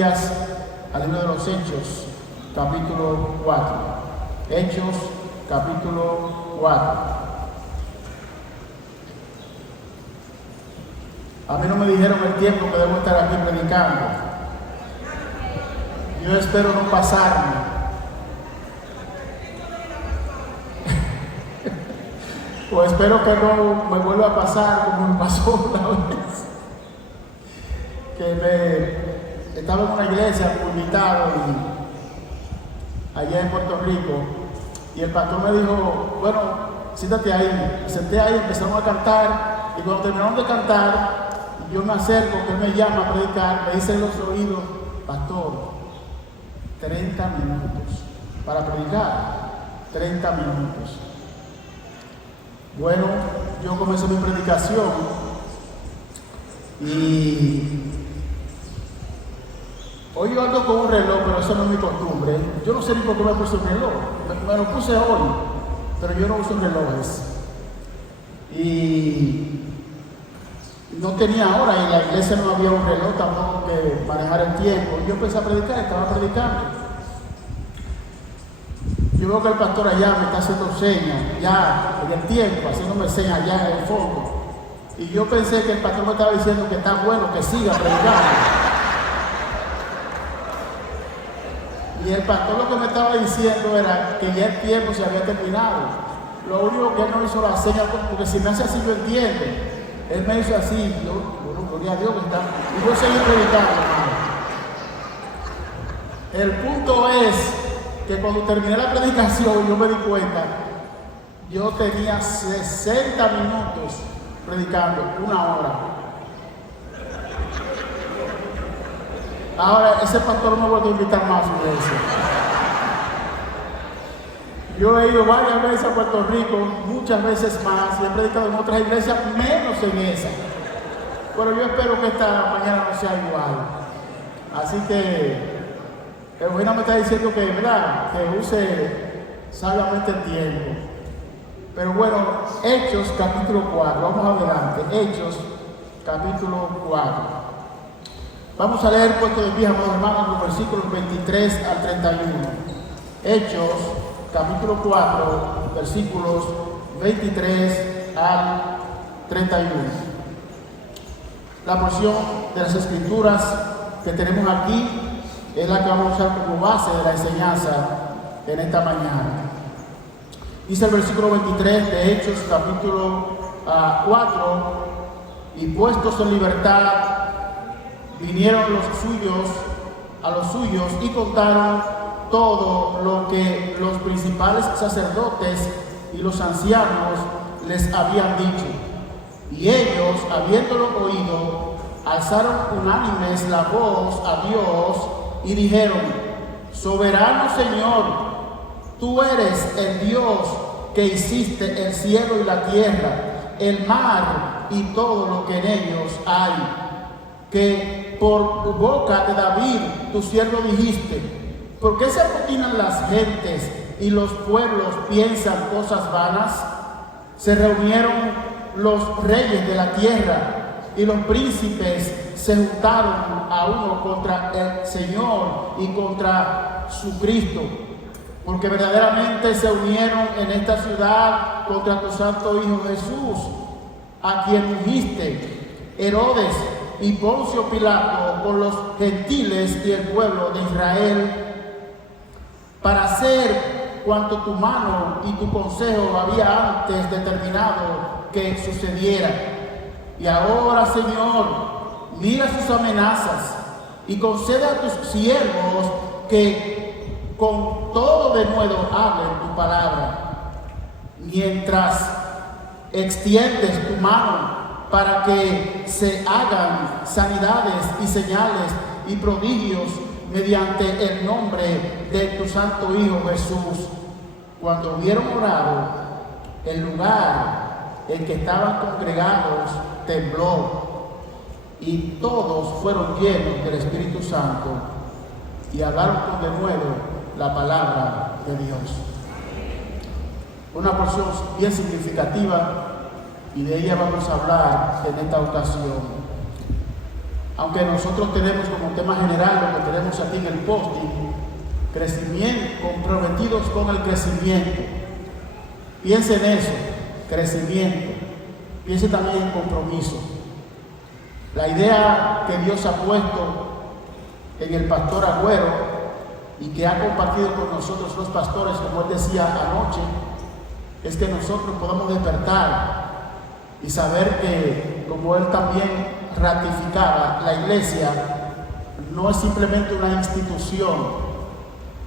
Al libro de los Hechos, capítulo 4. Hechos, capítulo 4. A mí no me dijeron el tiempo que debo estar aquí predicando. Yo espero no pasarme. O espero que no me vuelva a pasar como me pasó una vez. Estaba en una iglesia invitado allá en Puerto Rico, y el pastor me dijo, bueno, siéntate ahí. Me senté ahí, empezaron a cantar, y cuando terminaron de cantar, yo me acerco, que él me llama a predicar, me dice en los oídos, pastor, 30 minutos para predicar, 30 minutos. Bueno, yo comencé mi predicación y hoy yo ando con un reloj, pero eso no es mi costumbre. Yo no sé ni por qué me puse un reloj. Me lo puse hoy, pero yo no uso relojes. Y no tenía hora, y en la iglesia no había un reloj tampoco que manejar el tiempo. Yo empecé a predicar, estaba predicando. Yo veo que el pastor allá me está haciendo señas, ya en el tiempo, haciéndome señas allá en el fondo. Y yo pensé que el pastor me estaba diciendo que está bueno que siga predicando. Y el pastor lo que me estaba diciendo era que ya el tiempo se había terminado. Lo único que él no hizo la seña, porque si me hace así yo entiendo. Él me hizo así, yo, bueno, gloria a Dios que está. Y yo seguí predicando, hermano. El punto es que cuando terminé la predicación yo me di cuenta, yo tenía 60 minutos predicando, 1 hora. Ahora, ese pastor no me vuelve a invitar más a su iglesia. Yo he ido varias veces a Puerto Rico, muchas veces más, y he predicado en otras iglesias, menos en esa. Pero yo espero que esta mañana no sea igual. Así que, Eugenia me está diciendo que, ¿verdad?, que use sabiamente el tiempo. Pero bueno, Hechos capítulo 4, vamos adelante. Hechos capítulo 4. Vamos a leer puesto de pie, amados hermanos, los versículos 23 al 31. Hechos, capítulo 4, versículos 23 al 31. La porción de las escrituras que tenemos aquí es la que vamos a usar como base de la enseñanza en esta mañana. Dice el versículo 23 de Hechos, capítulo 4, y puestos en libertad, vinieron a los suyos y contaron todo lo que los principales sacerdotes y los ancianos les habían dicho. Y ellos, habiéndolo oído, alzaron unánimes la voz a Dios y dijeron: Soberano Señor, tú eres el Dios que hiciste el cielo y la tierra, el mar y todo lo que en ellos hay, que por boca de David, tu siervo, dijiste: ¿por qué se amotinan las gentes y los pueblos piensan cosas vanas? Se reunieron los reyes de la tierra y los príncipes se juntaron a uno contra el Señor y contra su Cristo, porque verdaderamente se unieron en esta ciudad contra tu santo Hijo Jesús, a quien ungiste, Herodes y Poncio Pilato, con los gentiles y el pueblo de Israel, para hacer cuanto tu mano y tu consejo había antes determinado que sucediera. Y ahora, Señor, mira sus amenazas y concede a tus siervos que con todo denuedo hablen tu palabra, mientras extiendes tu mano para que se hagan sanidades y señales y prodigios mediante el nombre de tu santo Hijo Jesús. Cuando hubieron orado, el lugar en que estaban congregados tembló, y todos fueron llenos del Espíritu Santo y hablaron con denuedo la palabra de Dios. Una porción bien significativa, y de ella vamos a hablar en esta ocasión. aunque nosotros tenemos como tema general lo que tenemos aquí en el posting, crecimiento, comprometidos con el crecimiento. Piense en eso, crecimiento. Piense también en compromiso. La idea que Dios ha puesto en el pastor Agüero y que ha compartido con nosotros los pastores, como él decía anoche, es que nosotros podamos despertar y saber que, como él también ratificaba, la iglesia no es simplemente una institución.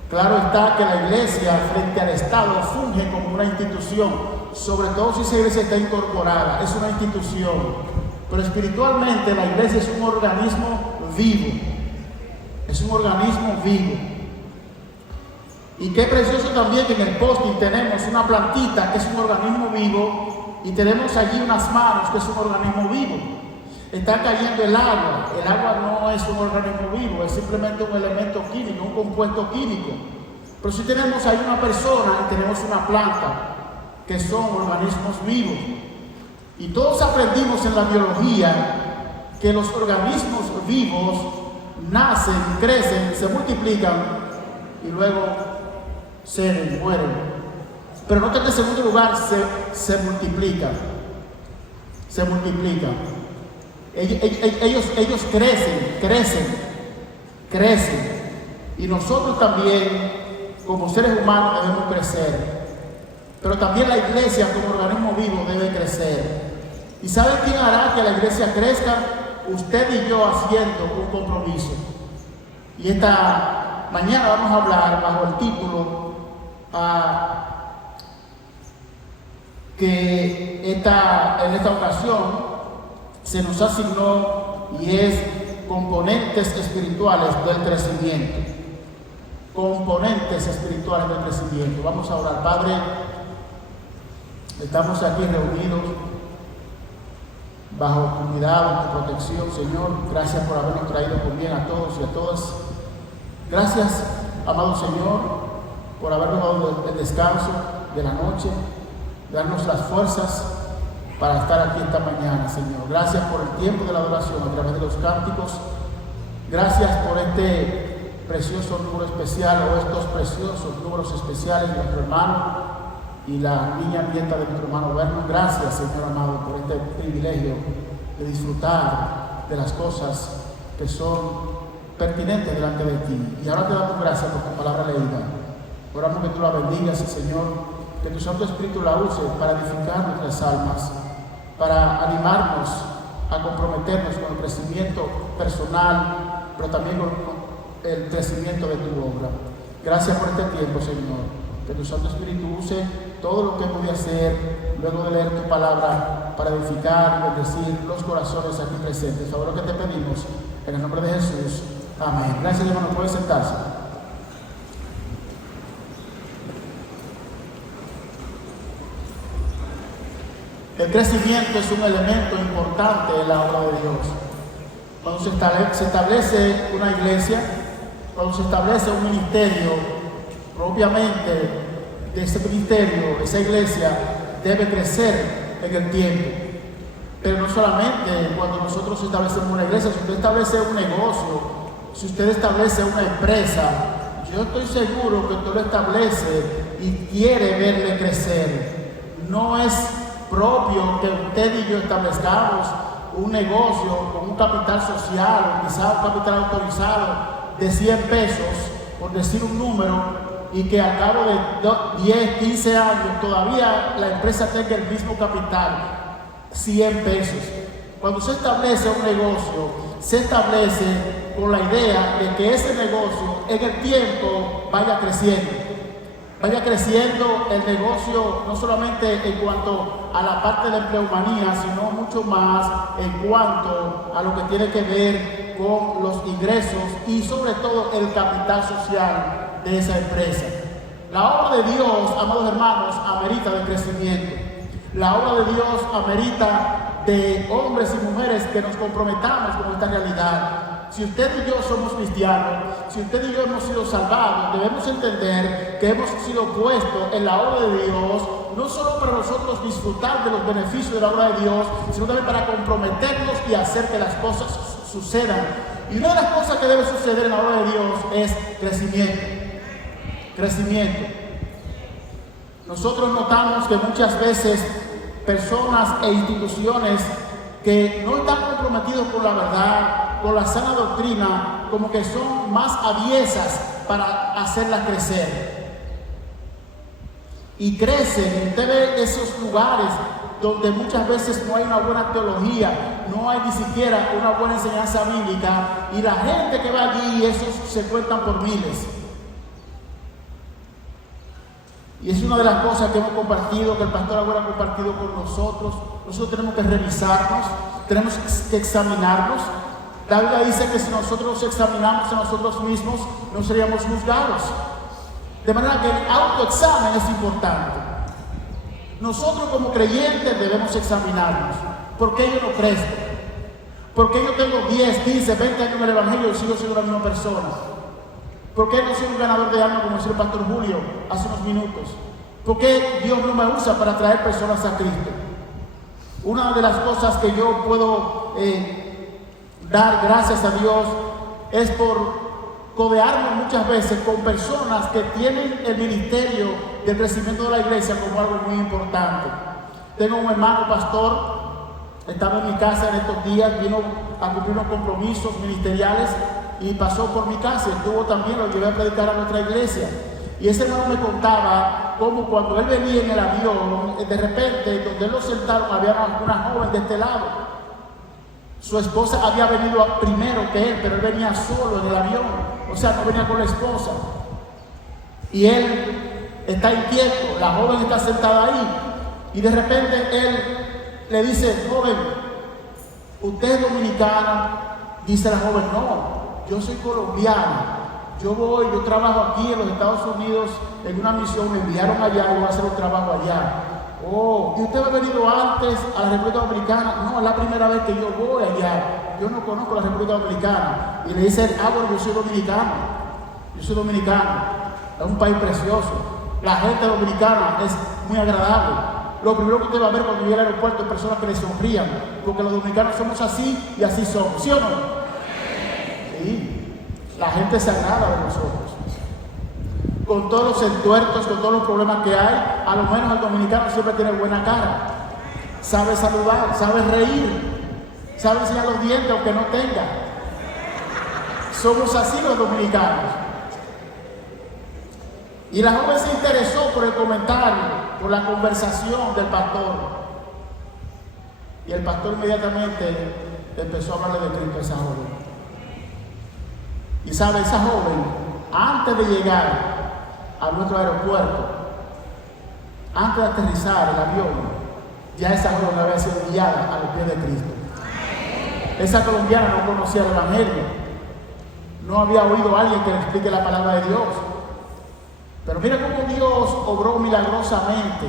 Claro está que la iglesia frente al Estado funge como una institución, sobre todo si esa iglesia está incorporada, es una institución. Pero espiritualmente la iglesia es un organismo vivo, es un organismo vivo. Y qué precioso también que en el posting tenemos una plantita que es un organismo vivo y tenemos allí unas manos que es un organismo vivo. Está cayendo el agua no es un organismo vivo, es simplemente un elemento químico, un compuesto químico. Pero si tenemos ahí una persona y tenemos una planta, que son organismos vivos. Y todos aprendimos en la biología que los organismos vivos nacen, crecen, se multiplican y luego se mueren. Pero no que en segundo lugar se multiplican. Se multiplican. Ellos crecen. Y nosotros también, como seres humanos, debemos crecer. Pero también la iglesia, como organismo vivo, debe crecer. ¿Y saben quién hará que la iglesia crezca? Usted y yo haciendo un compromiso. Y esta mañana vamos a hablar bajo el título que en esta ocasión se nos asignó y es componentes espirituales del crecimiento. Componentes espirituales del crecimiento. Vamos a orar. Padre, estamos aquí reunidos bajo tu cuidado, tu protección, Señor. Gracias por habernos traído con bien a todos y a todas. Gracias, amado Señor, por habernos dado el descanso de la noche, darnos las fuerzas para estar aquí esta mañana, Señor. Gracias por el tiempo de la adoración a través de los cánticos. Gracias por este precioso número especial o estos preciosos números especiales de nuestro hermano y la niña nieta de nuestro hermano Vernon. Gracias, Señor amado, por este privilegio de disfrutar de las cosas que son pertinentes delante de ti. Y ahora te damos gracias por tu palabra leída. Oramos que tú la bendigas, Señor, que tu Santo Espíritu la use para edificar nuestras almas, para animarnos a comprometernos con el crecimiento personal, pero también con el crecimiento de tu obra. Gracias por este tiempo, Señor. Que tu Santo Espíritu use todo lo que puede hacer luego de leer tu palabra para edificar y bendecir los corazones aquí presentes. Favor que te pedimos en el nombre de Jesús. Amén. Gracias, hermano. Puede sentarse. El crecimiento es un elemento importante en la obra de Dios. Cuando se establece una iglesia, cuando se establece un ministerio, propiamente de ese ministerio, esa iglesia debe crecer en el tiempo. Pero no solamente cuando nosotros establecemos una iglesia, si usted establece un negocio, si usted establece una empresa, yo estoy seguro que usted lo establece y quiere verle crecer. No es propio que usted y yo establezcamos un negocio con un capital social o quizá un capital autorizado de 100 pesos, por decir un número, y que al cabo de 10, 15 años todavía la empresa tenga el mismo capital, 100 pesos. Cuando se establece un negocio, se establece con la idea de que ese negocio en el tiempo vaya creciendo. Vaya creciendo el negocio, no solamente en cuanto a la parte de la empleomanía, sino mucho más en cuanto a lo que tiene que ver con los ingresos y sobre todo el capital social de esa empresa. La obra de Dios, amados hermanos, amerita de crecimiento. La obra de Dios amerita de hombres y mujeres que nos comprometamos con esta realidad. Si usted y yo somos cristianos, si usted y yo hemos sido salvados, debemos entender que hemos sido puestos en la obra de Dios, no solo para nosotros disfrutar de los beneficios de la obra de Dios, sino también para comprometernos y hacer que las cosas sucedan. Y una de las cosas que debe suceder en la obra de Dios es crecimiento. Crecimiento. Nosotros notamos que muchas veces personas e instituciones que no están comprometidos con la verdad, con la sana doctrina, como que son más aviesas para hacerla crecer. Y crecen, usted ve esos lugares donde muchas veces no hay una buena teología, no hay ni siquiera una buena enseñanza bíblica, y la gente que va allí, esos se cuentan por miles. Y es una de las cosas que hemos compartido, que el pastor ahora ha compartido con nosotros. Nosotros tenemos que revisarnos, tenemos que examinarnos. La Biblia dice que si nosotros nos examinamos a nosotros mismos, no seríamos juzgados. De manera que el autoexamen es importante. Nosotros como creyentes debemos examinarnos. ¿Por qué yo no crezco? ¿Por qué yo tengo 10, 15, 20 años en el Evangelio y sigo siendo la misma persona? ¿Por qué no soy un ganador de alma como decía el pastor Julio hace unos minutos? ¿Por qué Dios no me usa para traer personas a Cristo? Una de las cosas que yo puedo dar gracias a Dios es por codearme muchas veces con personas que tienen el ministerio del crecimiento de la iglesia como algo muy importante. Tengo un hermano pastor, estaba en mi casa en estos días, vino a cumplir unos compromisos ministeriales y pasó por mi casa, estuvo también, lo llevé a predicar a nuestra iglesia. Y ese hermano me contaba cómo cuando él venía en el avión, de repente, donde él lo sentaron, había una joven de este lado. Su esposa había venido primero que él, pero él venía solo en el avión, o sea, no venía con la esposa. Y él está inquieto, la joven está sentada ahí, y de repente él le dice: joven, ¿usted es dominicana? Dice la joven: no. Yo soy colombiana, yo trabajo aquí en los Estados Unidos en una misión, me enviaron allá y voy a hacer un trabajo allá. Oh, ¿y usted ha venido antes a la República Dominicana? No, es la primera vez que yo voy allá, yo no conozco la República Dominicana. Y le dice: bueno, yo soy dominicano, es un país precioso, la gente dominicana es muy agradable. Lo primero que usted va a ver cuando llegue al aeropuerto es personas que le sonrían, porque los dominicanos somos así y así somos, ¿sí o no? Sí, la gente se agrada de nosotros. Con todos los entuertos, con todos los problemas que hay, a lo menos el dominicano siempre tiene buena cara. Sabe saludar, sabe reír, sabe enseñar los dientes aunque no tenga. Somos así los dominicanos. Y la joven se interesó por el comentario, por la conversación del pastor. Y el pastor inmediatamente empezó a hablarle de Cristo a esa joven. Y sabe, esa joven, antes de llegar a nuestro aeropuerto, antes de aterrizar el avión, ya esa joven había sido guiada a los pies de Cristo. Esa colombiana no conocía el Evangelio, no había oído a alguien que le explique la palabra de Dios. Pero mira cómo Dios obró milagrosamente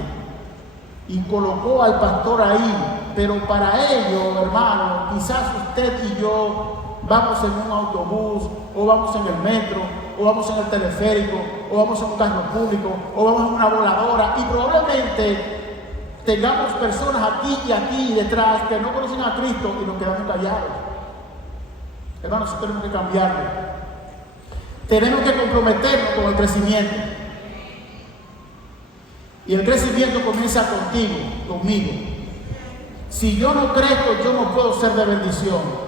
y colocó al pastor ahí. Pero para ello, hermano, quizás usted y yo vamos en un autobús, o vamos en el metro, o vamos en el teleférico, o vamos en un carro público, o vamos en una voladora, y probablemente tengamos personas aquí y detrás que no conocen a Cristo y nos quedamos callados. Hermanos, eso tenemos que cambiarlo. Tenemos que comprometernos con el crecimiento. Y el crecimiento comienza conmigo. Si yo no crezco, yo no puedo ser de bendición.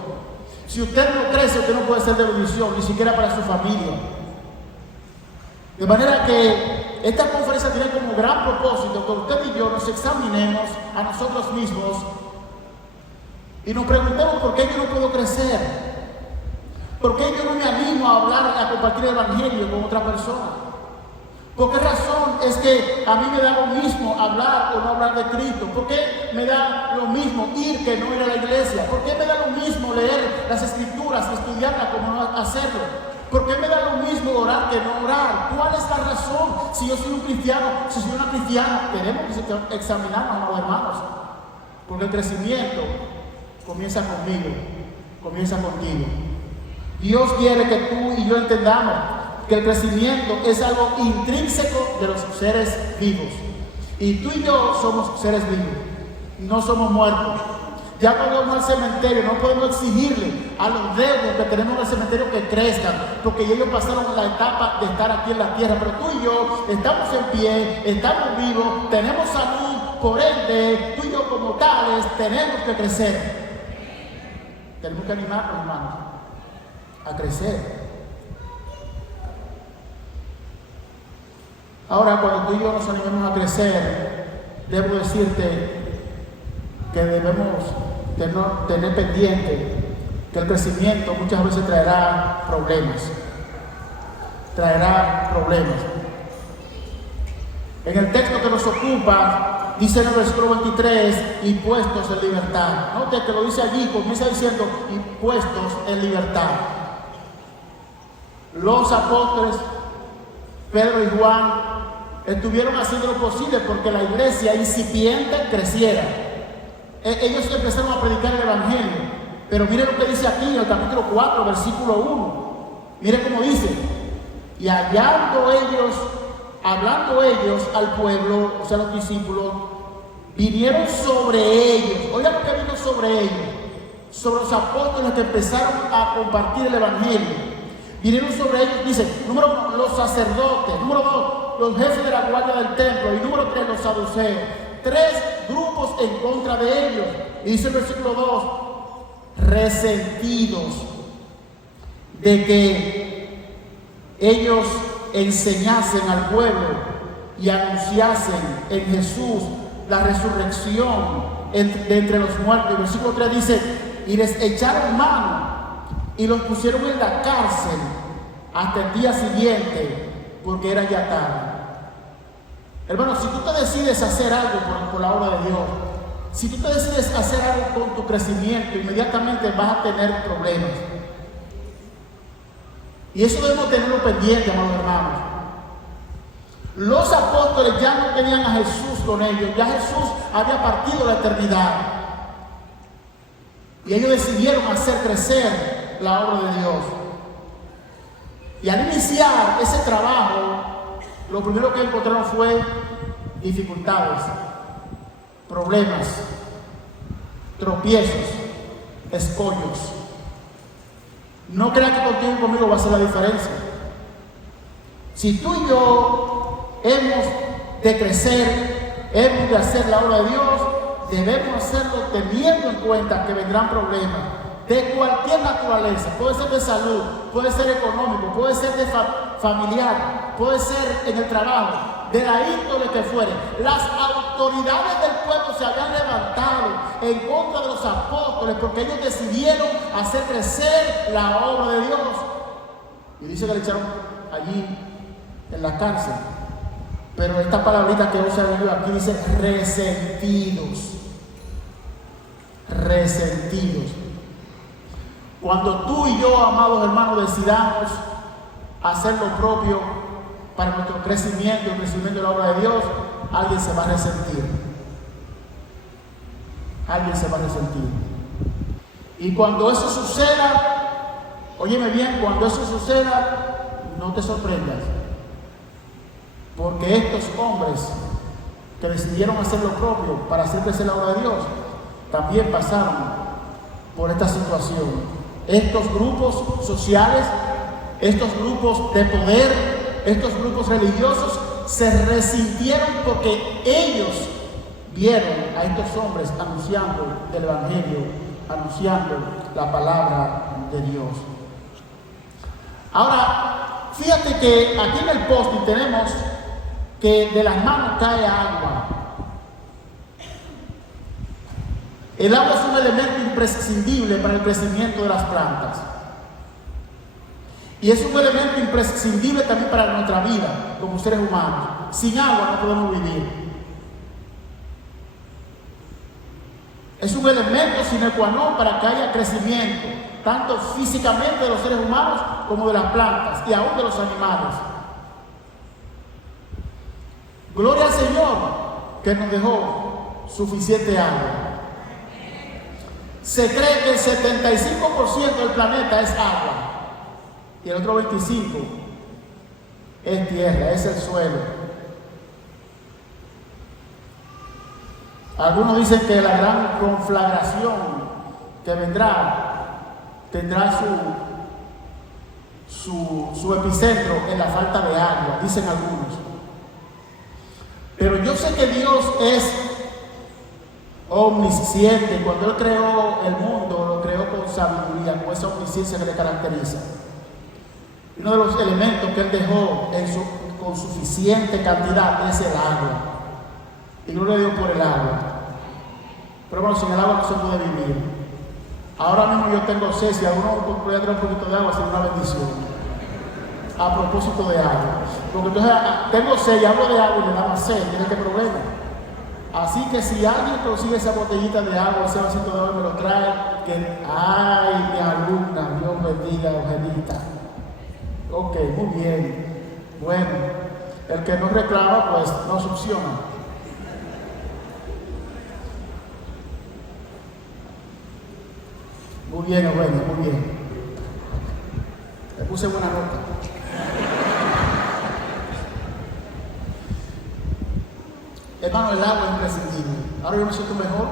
Si usted no crece, usted no puede ser de bendición, ni siquiera para su familia. De manera que esta conferencia tiene como gran propósito que usted y yo nos examinemos a nosotros mismos y nos preguntemos: ¿por qué yo no puedo crecer? ¿Por qué yo no me animo a hablar, a compartir el Evangelio con otra persona? ¿Por qué razón es que a mí me da lo mismo hablar o no hablar de Cristo? ¿Por qué me da lo mismo ir que no ir a la iglesia? ¿Por qué me da lo mismo leer las Escrituras, estudiarlas como no hacerlo? ¿Por qué me da lo mismo orar que no orar? ¿Cuál es la razón? Si yo soy un cristiano, si soy una cristiana, tenemos que examinarnos, los hermanos. Porque el crecimiento comienza conmigo, comienza contigo. Dios quiere que tú y yo entendamos que el crecimiento es algo intrínseco de los seres vivos. Y tú y yo somos seres vivos, no somos muertos. Ya no vamos al cementerio, no podemos exigirle a los deudos que tenemos en el cementerio que crezcan, porque ellos pasaron la etapa de estar aquí en la tierra. Pero tú y yo estamos en pie, estamos vivos, tenemos salud, por ende, tú y yo como tales tenemos que crecer. Tenemos que animarnos, hermanos, a crecer. Ahora, cuando tú y yo nos animemos a crecer, debo decirte que debemos tener pendiente que el crecimiento muchas veces traerá problemas. Traerá problemas. En el texto que nos ocupa, dice en el versículo 23, impuestos en libertad. Note que lo dice allí, comienza diciendo impuestos en libertad. Los apóstoles, Pedro y Juan, estuvieron haciendo lo posible porque la iglesia incipiente creciera. Ellos empezaron a predicar el evangelio, pero miren lo que dice aquí en el capítulo 4, versículo 1. Miren cómo dice: y hablando ellos al pueblo, o sea, los discípulos, vinieron sobre ellos. Oigan lo que vino sobre ellos, sobre los apóstoles que empezaron a compartir el evangelio. Vinieron sobre ellos, dice, número 1, los sacerdotes, número 2, los jefes de la guardia del templo, y número 3, los saduceos. 3 grupos en contra de ellos. Y dice el versículo 2, resentidos de que ellos enseñasen al pueblo y anunciasen en Jesús la resurrección de entre los muertos. El versículo 3 dice, y les echaron mano y los pusieron en la cárcel hasta el día siguiente, porque era ya tarde. Hermano, si tú te decides hacer algo por la obra de Dios, si tú te decides hacer algo con tu crecimiento, inmediatamente vas a tener problemas. Y eso debemos tenerlo pendiente, amados hermanos. Los apóstoles ya no tenían a Jesús con ellos, ya Jesús había partido la eternidad. Y ellos decidieron hacer crecer la obra de Dios. Y al iniciar ese trabajo, lo primero que encontraron fue dificultades, problemas, tropiezos, escollos. No crean que contigo y conmigo va a ser la diferencia. Si tú y yo hemos de crecer, hemos de hacer la obra de Dios, debemos hacerlo teniendo en cuenta que vendrán problemas de cualquier naturaleza. Puede ser de salud, puede ser económico, puede ser de familiar, puede ser en el trabajo, de la índole que fuere. Las autoridades del pueblo se habían levantado en contra de los apóstoles porque ellos decidieron hacer crecer la obra de Dios. Y dice que le echaron allí en la cárcel. Pero esta palabrita que usa Dios aquí dice resentidos. Resentidos. Cuando tú y yo, amados hermanos, decidamos hacer lo propio para nuestro crecimiento, el crecimiento de la obra de Dios, alguien se va a resentir. Alguien se va a resentir. Y cuando eso suceda, óyeme bien, cuando eso suceda, no te sorprendas. Porque estos hombres que decidieron hacer lo propio para hacer crecer la obra de Dios, también pasaron por esta situación. Estos grupos sociales, estos grupos de poder, estos grupos religiosos se resintieron porque ellos vieron a estos hombres anunciando el evangelio, anunciando la palabra de Dios. Ahora, fíjate que aquí en el posting tenemos que de las manos cae agua. El agua es un elemento imprescindible para el crecimiento de las plantas. Y es un elemento imprescindible también para nuestra vida como seres humanos. Sin agua no podemos vivir. Es un elemento sine qua non para que haya crecimiento, tanto físicamente de los seres humanos como de las plantas y aún de los animales. Gloria al Señor que nos dejó suficiente agua. Se cree que el 75% del planeta es agua y el otro 25% es tierra, es el suelo. Algunos dicen que la gran conflagración que vendrá tendrá su epicentro en la falta de agua, dicen algunos. Pero yo sé que Dios es omnisciente. Cuando Él creó el mundo, lo creó con sabiduría, con esa omnisciencia que le caracteriza. Uno de los elementos que Él dejó con suficiente cantidad es el agua. Y gloria a Dios por el agua. Pero bueno, sin el agua no se puede vivir. Ahora mismo yo tengo sed, si alguno puede traer un poquito de agua, sería una bendición. A propósito de agua. Porque entonces tengo sed y hablo de agua y me da más sed. ¿Tiene qué problema? Así que si alguien consigue esa botellita de agua, ese vasito de agua y me lo trae, que ay, mi alumna, Dios bendiga, Eugenita. Ok, muy bien. Bueno, el que no reclama, pues no succiona. Muy bien, Eugenia, muy bien. Le puse buena nota. Hermano, el agua es imprescindible. Ahora yo me siento mejor.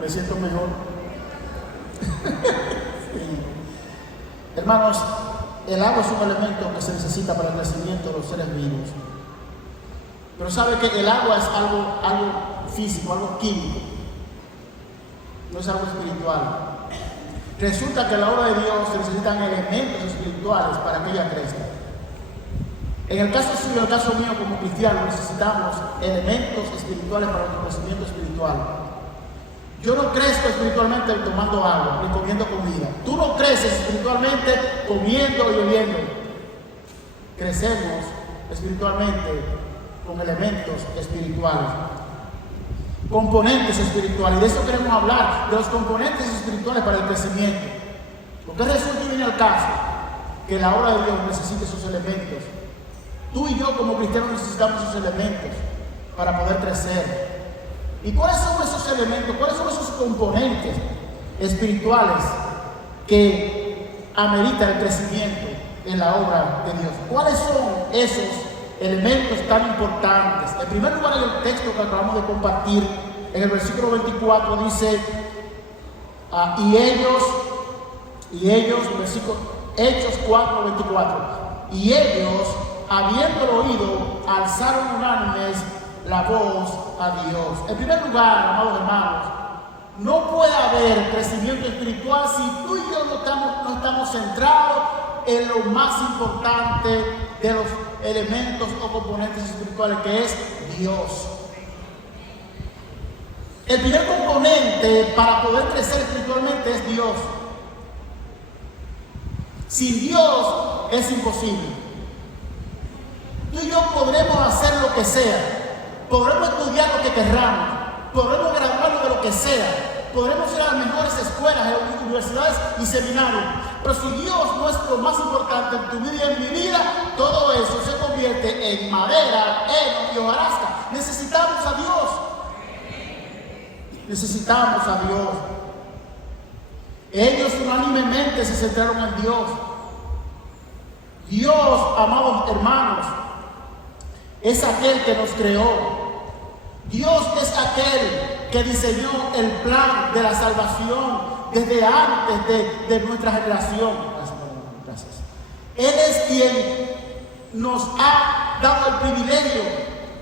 Me siento mejor. Sí. Hermanos, el agua es un elemento que se necesita para el crecimiento de los seres vivos. Pero sabe que el agua es algo físico, algo químico. No es algo espiritual. Resulta que a la obra de Dios se necesitan elementos espirituales para que ella crezca. En el caso suyo, en el caso mío como cristiano, necesitamos elementos espirituales para nuestro crecimiento espiritual. Yo no crezco espiritualmente tomando agua ni comiendo comida. Tú no creces espiritualmente comiendo y bebiendo. Crecemos espiritualmente con elementos espirituales, componentes espirituales. Y de eso queremos hablar, de los componentes espirituales para el crecimiento. Porque resulta y viene al caso que la obra de Dios necesita esos elementos. Tú y yo como cristianos necesitamos esos elementos para poder crecer. ¿Y cuáles son esos elementos? ¿Cuáles son esos componentes espirituales que ameritan el crecimiento en la obra de Dios? ¿Cuáles son esos elementos tan importantes? En primer lugar, en el texto que acabamos de compartir, en el versículo 24 dice, y ellos, versículo Hechos 4:24, y ellos, habiéndolo oído, alzaron unánimes la voz a Dios. En primer lugar, amados hermanos, no puede haber crecimiento espiritual si tú y yo no estamos centrados en lo más importante de los elementos o componentes espirituales, que es Dios. El primer componente para poder crecer espiritualmente es Dios. Sin Dios es imposible. Tú y yo podremos hacer lo que sea, podremos estudiar lo que querramos, podremos graduarnos de lo que sea, podremos ir a las mejores escuelas, universidades y seminarios, pero si Dios no es lo más importante en tu vida y en mi vida, todo eso se convierte en madera, heno y hojarasca. Necesitamos a Dios. Necesitamos a Dios. Ellos unánimemente se centraron en Dios. Dios, amados hermanos, es aquel que nos creó. Dios es aquel que diseñó el plan de la salvación desde antes de nuestra generación. Gracias. Él es quien nos ha dado el privilegio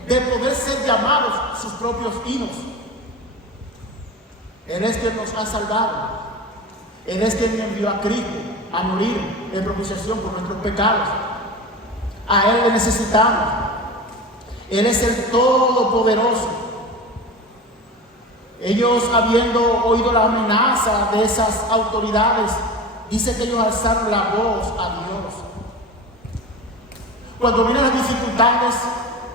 de poder ser llamados sus propios hijos. Él es quien nos ha salvado. Él es quien envió a Cristo a morir en propiciación por nuestros pecados. A Él le necesitamos. Él es el Todopoderoso. Ellos, habiendo oído la amenaza de esas autoridades, dice que ellos alzaron la voz a Dios. Cuando vienen las dificultades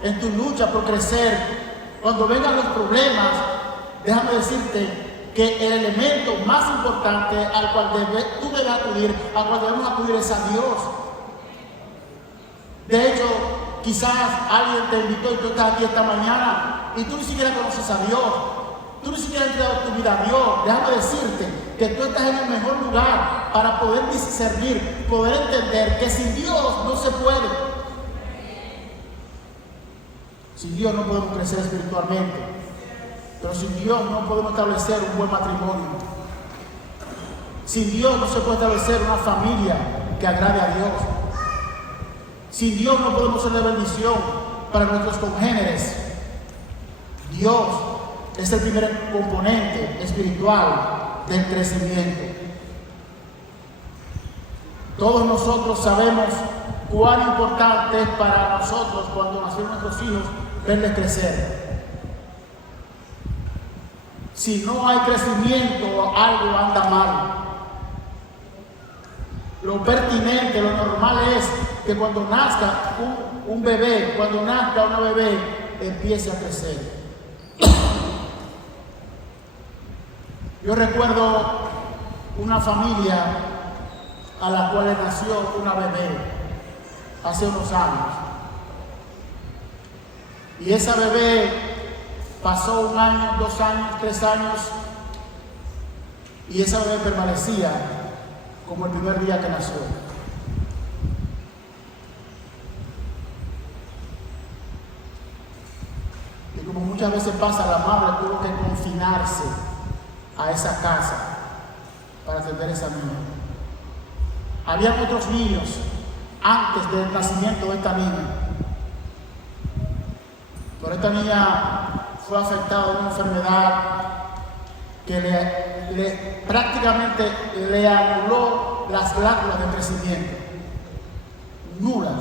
en tu lucha por crecer, cuando vengan los problemas, déjame decirte que el elemento más importante al cual tú debes acudir, al cual debemos acudir, es a Dios. De hecho, quizás alguien te invitó y tú estás aquí esta mañana y tú ni siquiera conoces a Dios. Tú ni siquiera has entregado tu vida a Dios. Déjame decirte que tú estás en el mejor lugar para poder discernir, poder entender que sin Dios no se puede. Sin Dios no podemos crecer espiritualmente. Pero sin Dios no podemos establecer un buen matrimonio. Sin Dios no se puede establecer una familia que agrade a Dios. Sin Dios no podemos ser de bendición para nuestros congéneres. Dios es el primer componente espiritual del crecimiento. Todos nosotros sabemos cuán importante es para nosotros cuando nacieron nuestros hijos verles crecer. Si no hay crecimiento, algo anda mal. Lo pertinente, lo normal es que cuando nazca un bebé, cuando nazca una bebé, empiece a crecer. Yo recuerdo una familia a la cual nació una bebé hace unos años. Y esa bebé pasó 1 año, 2 años, 3 años, y esa bebé permanecía como el primer día que nació. Y como muchas veces pasa, la madre tuvo que confinarse a esa casa para atender a esa niña. Había otros niños antes del nacimiento de esta niña, pero esta niña fue afectada de una enfermedad que prácticamente le anuló las glándulas de crecimiento, nulas.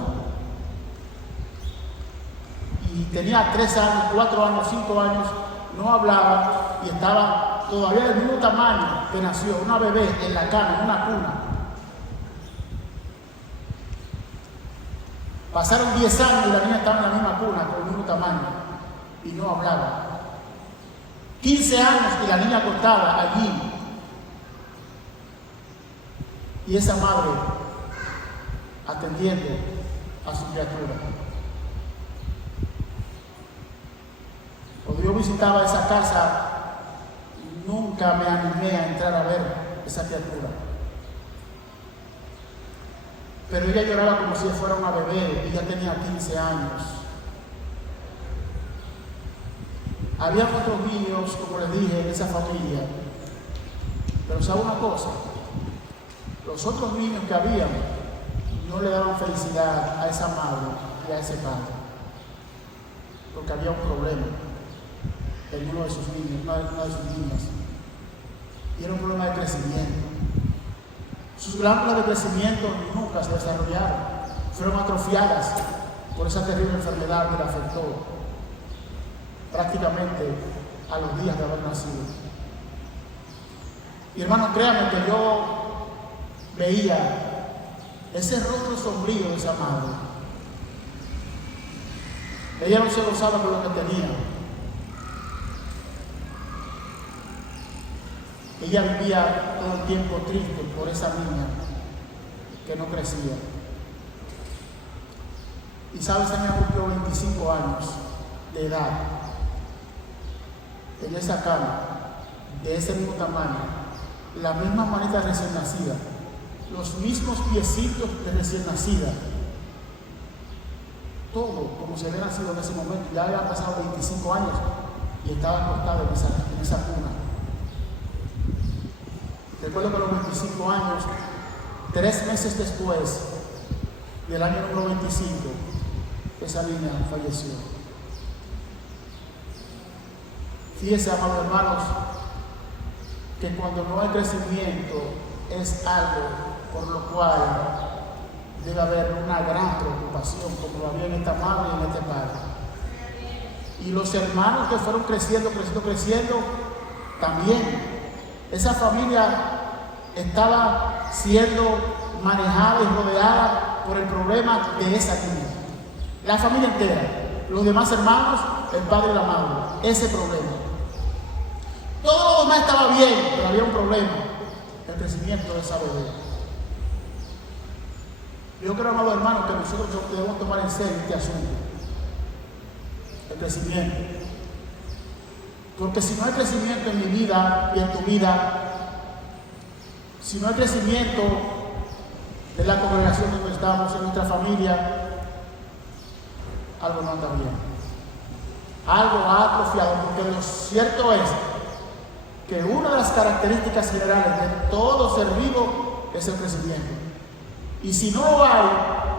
Y tenía 3 años, 4 años, 5 años, no hablaba y estaba todavía del mismo tamaño que nació, una bebé en la cama, en una cuna. Pasaron 10 años y la niña estaba en la misma cuna, con el mismo tamaño, y no hablaba. 15 años y la niña acostada allí. Y esa madre atendiendo a su criatura. Cuando yo visitaba esa casa, nunca me animé a entrar a ver esa criatura. Pero ella lloraba como si fuera una bebé y ya tenía 15 años. Había otros niños, como les dije, en esa familia. Pero ¿sabe una cosa? Los otros niños que habían no le daban felicidad a esa madre y a ese padre. Porque había un problema en uno de sus niños, una de sus niñas. Y era un problema de crecimiento. Sus glándulas de crecimiento nunca se desarrollaron. Fueron atrofiadas por esa terrible enfermedad que le afectó prácticamente a los días de haber nacido. Y hermanos, créanme que yo veía ese rostro sombrío de esa madre. Ella no se gozaba con lo que tenía. Ella vivía todo el tiempo triste por esa niña que no crecía. Y sabes, ella cumplió 25 años de edad en esa cama, de ese mismo tamaño, la misma manita de recién nacida, los mismos piecitos de recién nacida, todo como se había nacido en ese momento. Ya habían pasado 25 años y estaba acostada en esa cuna. Recuerdo que a los 25 años, 3 meses después del año número 25, esa niña falleció. Fíjense, amados hermanos, que cuando no hay crecimiento es algo por lo cual debe haber una gran preocupación, como lo había en esta madre y en este padre. Y los hermanos que fueron creciendo, también. Esa familia estaba siendo manejada y rodeada por el problema de esa niña. La familia entera, los demás hermanos, el padre y la madre, ese problema. Todo lo demás estaba bien, pero había un problema: el crecimiento de esa bebé. Yo creo, amados hermanos, que nosotros debemos tomar en serio este asunto, el crecimiento. Porque si no hay crecimiento en mi vida y en tu vida, si no hay crecimiento de la congregación donde estamos, en nuestra familia, algo no anda bien. algo ha atrofiado, porque lo cierto es que una de las características generales de todo ser vivo es el crecimiento. Y si no lo hay,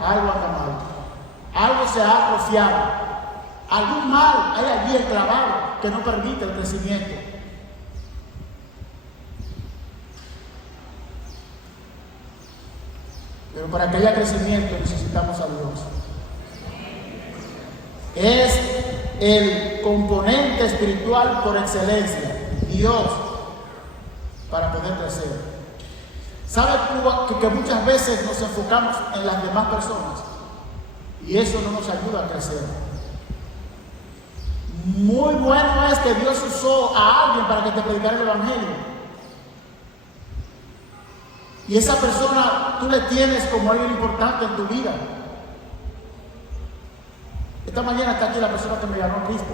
algo anda mal, algo se ha atrofiado, algún mal hay allí enclavado que no permite el crecimiento. Pero para que haya crecimiento necesitamos a Dios. Es el componente espiritual por excelencia, Dios, para poder crecer. ¿Sabe que muchas veces nos enfocamos en las demás personas? Y eso no nos ayuda a crecer. Muy bueno es que Dios usó a alguien para que te predicara el Evangelio. Y esa persona tú le tienes como alguien importante en tu vida. Esta mañana está aquí la persona que me ganó a Cristo,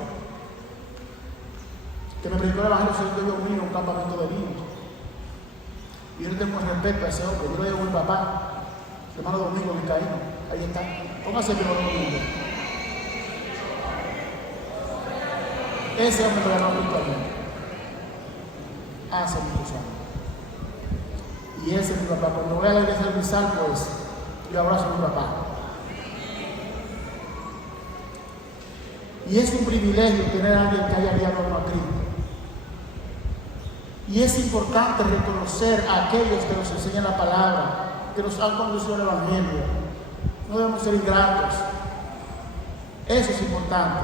que me predicó el Evangelio según yo vino a un campamento de niños. Y yo le tengo respeto a ese hombre. Yo le digo a mi papá, hermano Domingo Vizcaíno, ahí está. Póngase mi hermano Domingo. Ese hombre me ganó a Cristo ayer, hace muchos años. Y ese es mi papá. Cuando voy a la iglesia del Misal, pues yo abrazo a mi papá. Y es un privilegio tener a alguien que haya guiado a Cristo. Y es importante reconocer a aquellos que nos enseñan la palabra, que nos han conducido al Evangelio. No debemos ser ingratos. Eso es importante.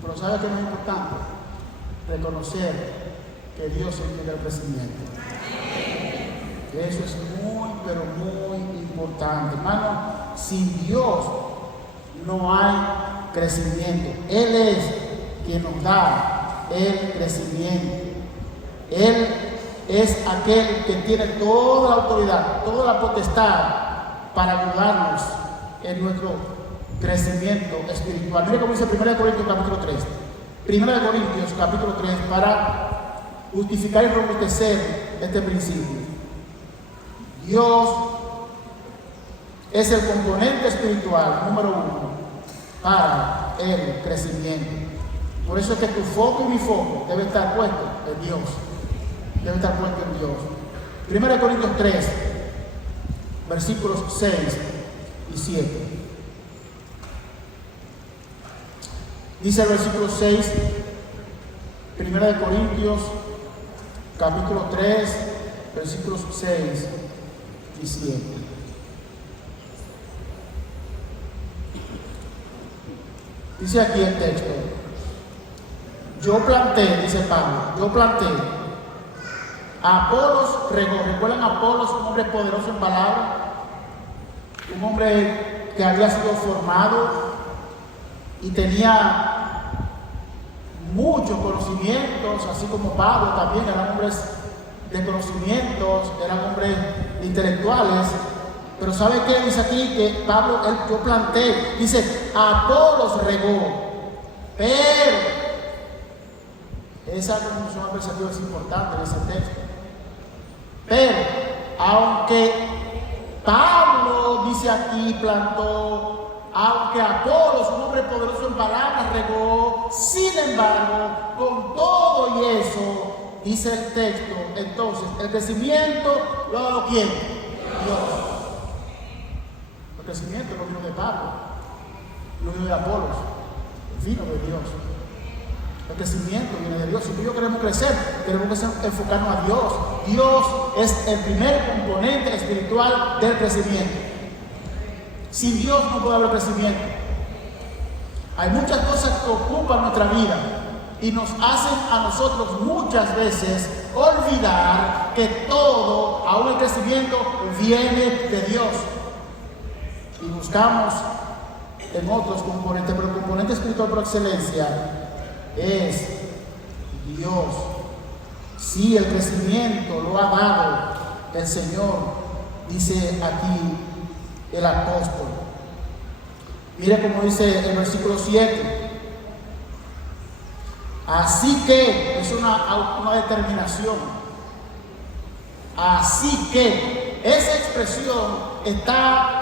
Pero ¿sabe qué es más importante? Reconocer que Dios entiende el crecimiento. Eso es muy, pero muy importante. Hermano, sin Dios no hay crecimiento. Él es quien nos da el crecimiento. Él es aquel que tiene toda la autoridad, toda la potestad para ayudarnos en nuestro crecimiento espiritual. Mire cómo dice 1 Corintios capítulo 3. 1 Corintios capítulo 3, para justificar y robustecer este principio. Dios es el componente espiritual número 1 para el crecimiento. Por eso es que tu foco y mi foco debe estar puesto en Dios. Debe estar puesto en Dios. 1 Corintios 3, versículos 6 y 7. Dice el versículo 6, 1 Corintios capítulo 3, versículos 6 y 7. Dice aquí el texto: yo planté, dice Pablo, yo planté, Apolos regó. ¿Recuerdan a Apolos, un hombre poderoso en palabra? Un hombre que había sido formado y tenía muchos conocimientos, así como Pablo también. Eran hombres de conocimientos, eran hombres intelectuales. Pero ¿sabe qué dice aquí? Que Pablo, yo planté, dice, Apolos regó, pero esa conjunción adversativa es importante en ese texto. Pero, aunque Pablo dice aquí, plantó, aunque Apolos, un hombre poderoso en palabras, regó, sin embargo, con todo y eso, dice el texto, entonces, el crecimiento lo ha dado ¿quién? Dios. El crecimiento no vino de Pablo, no vino de Apolos, vino de Dios. El crecimiento viene de Dios. Si tú y yo queremos crecer, tenemos que enfocarnos a Dios. Dios es el primer componente espiritual del crecimiento. Sin Dios no puede haber crecimiento. Hay muchas cosas que ocupan nuestra vida y nos hacen a nosotros muchas veces olvidar que todo, aún el crecimiento, viene de Dios. Y buscamos en otros componentes, pero el componente espiritual por excelencia es Dios. Sí, el crecimiento lo ha dado el Señor, dice aquí el apóstol. Mire cómo dice el versículo 7. Así que, es una determinación. Así que, esa expresión está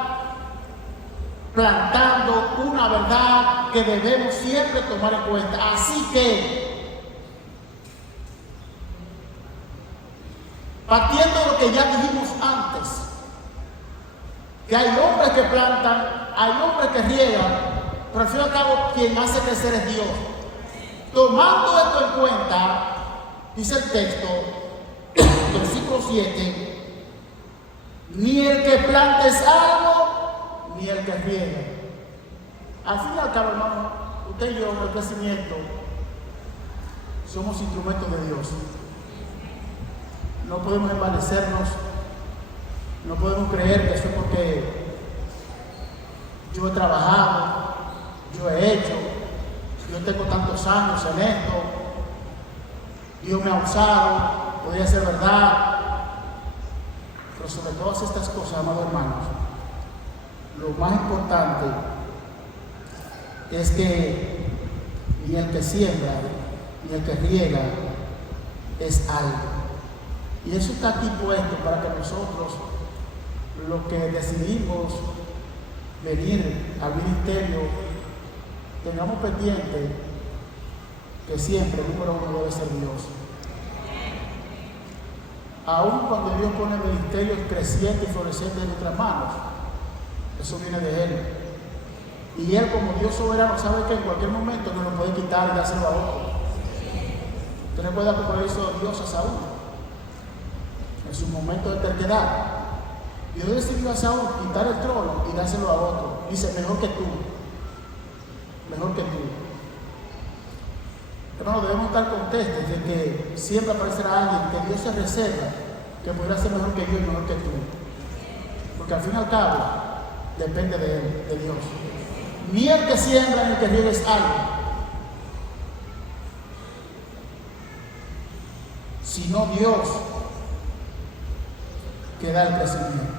plantando una verdad que debemos siempre tomar en cuenta. Así que, partiendo de lo que ya dijimos antes, que hay hombres que plantan, hay hombres que riegan, pero al fin y al cabo quien hace crecer es Dios. Tomando esto en cuenta, dice el texto, versículo 7, ni el que planta es algo, ni el que riega. Al fin y al cabo, hermano, usted y yo, en el crecimiento, somos instrumentos de Dios. No podemos envanecernos, no podemos creer que eso es porque yo he trabajado, yo he hecho, yo tengo tantos años en esto, Dios me ha usado, podría ser verdad. Pero sobre todas estas cosas, amados hermanos, lo más importante es que ni el que siembra ni el que riega es algo. Y eso está aquí puesto para que nosotros, los que decidimos venir al ministerio, tengamos pendiente que siempre el número uno debe ser Dios. Aun cuando Dios pone el ministerio creciente y floreciente en nuestras manos, eso viene de Él. Y Él, como Dios soberano, sabe que en cualquier momento nos lo puede quitar y dárselo a otro. Usted no puede dar como hizo Dios a Saúl en su momento de terquedad. Dios decidió a Saúl quitar el trono y dárselo a otro. Dice, mejor que tú. Mejor que tú. Hermanos, debemos estar contentos de que siempre aparecerá alguien que Dios se reserva, que podrá ser mejor que yo y mejor que tú. Porque al fin y al cabo, depende de Él, de Dios. Ni el que siembra ni el que riega es algo, sino Dios que da el crecimiento.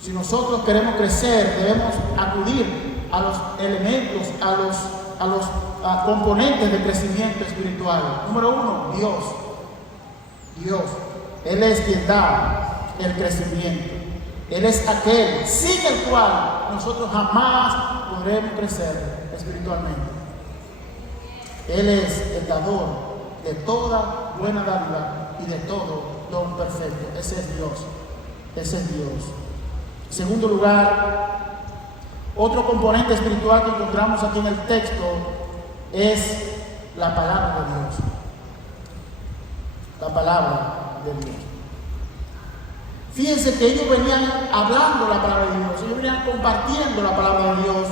Si nosotros queremos crecer, debemos acudir a los elementos, a los componentes de crecimiento espiritual. Número uno, Dios. Dios. Él es quien da el crecimiento. Él es aquel sin el cual nosotros jamás podremos crecer espiritualmente. Él es el dador de toda buena dádiva y de todo don perfecto. Ese es Dios. Ese es Dios. En segundo lugar, otro componente espiritual que encontramos aquí en el texto es la palabra de Dios. La palabra de Dios. Fíjense que ellos venían hablando la palabra de Dios, ellos venían compartiendo la palabra de Dios.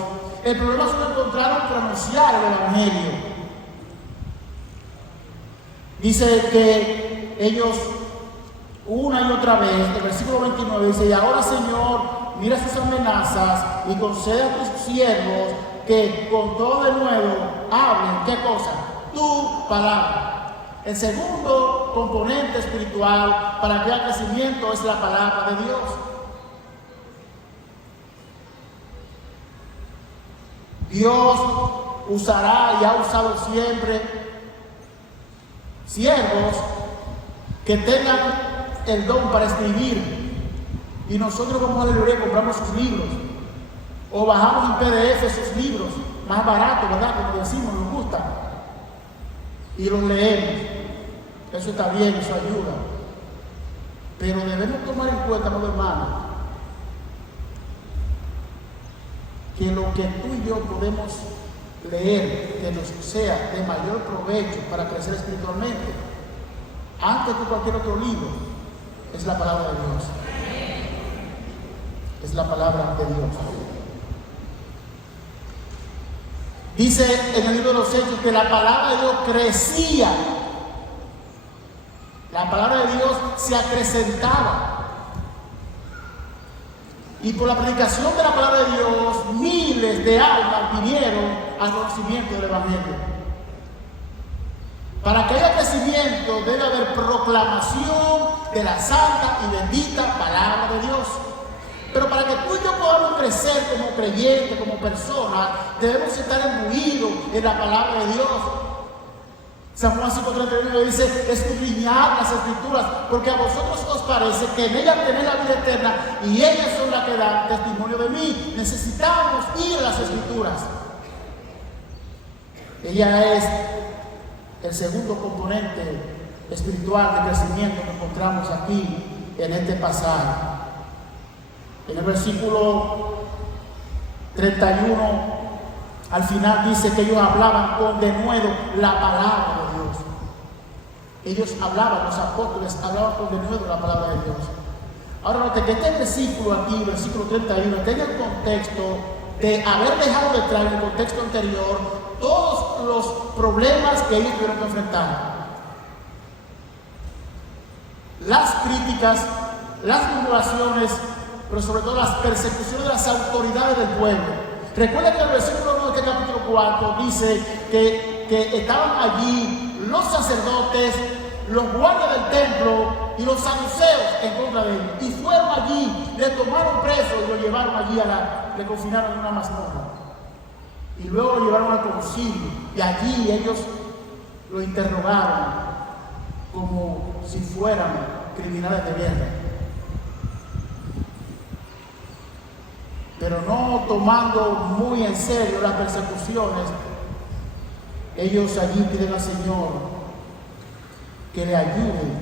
El problema se lo encontraron pronunciar el Evangelio. Dice que ellos una y otra vez, el versículo 29 dice, y ahora Señor, mira sus amenazas y concede a tus siervos que con todo de nuevo hablen, ¿qué cosa? Tu palabra. El segundo componente espiritual para que haya crecimiento es la palabra de Dios. Dios usará y ha usado siempre siervos que tengan el don para escribir, y nosotros vamos a la librería y compramos sus libros o bajamos en PDF sus libros más baratos, ¿verdad? Como decimos, nos gusta y los leemos. Eso está bien, eso ayuda, pero debemos tomar en cuenta, amados hermanos, que lo que tú y yo podemos leer que nos sea de mayor provecho para crecer espiritualmente antes que cualquier otro libro es la palabra de Dios. Es la palabra de Dios. Dice en el libro de los Hechos que la palabra de Dios crecía. La palabra de Dios se acrecentaba. Y por la predicación de la palabra de Dios, miles de almas vinieron al conocimiento del Evangelio. Para que haya crecimiento debe haber proclamación de la santa y bendita palabra de Dios. Pero para que tú y yo podamos crecer como creyentes, como personas, debemos estar imbuidos en la palabra de Dios. San Juan 5:31 dice, escudriñad las Escrituras, porque a vosotros os parece que en ellas tenéis la vida eterna, y ellas son las que dan testimonio medio de mí. Necesitamos ir a las Escrituras. Ella es el segundo componente espiritual de crecimiento que encontramos aquí en este pasaje. En el versículo 31, al final dice que ellos hablaban con denuedo la palabra de Dios. Ellos hablaban, los apóstoles hablaban con denuedo la palabra de Dios. Ahora note que este versículo aquí, versículo 31, tiene el contexto de haber dejado detrás en el contexto anterior todos los problemas que ellos tuvieron que enfrentar. Las críticas, las murmuraciones, pero sobre todo las persecuciones de las autoridades del pueblo. Recuerda que el versículo 1 de este capítulo 4 dice que estaban allí los sacerdotes, los guardias del templo y los saduceos en contra de él. Y fueron allí, le tomaron preso y lo llevaron allí le confinaron en una mazmorra. Y luego lo llevaron al concilio. Y allí ellos lo interrogaron como si fueran criminales de guerra. Pero no tomando muy en serio las persecuciones, ellos allí piden al Señor que le ayude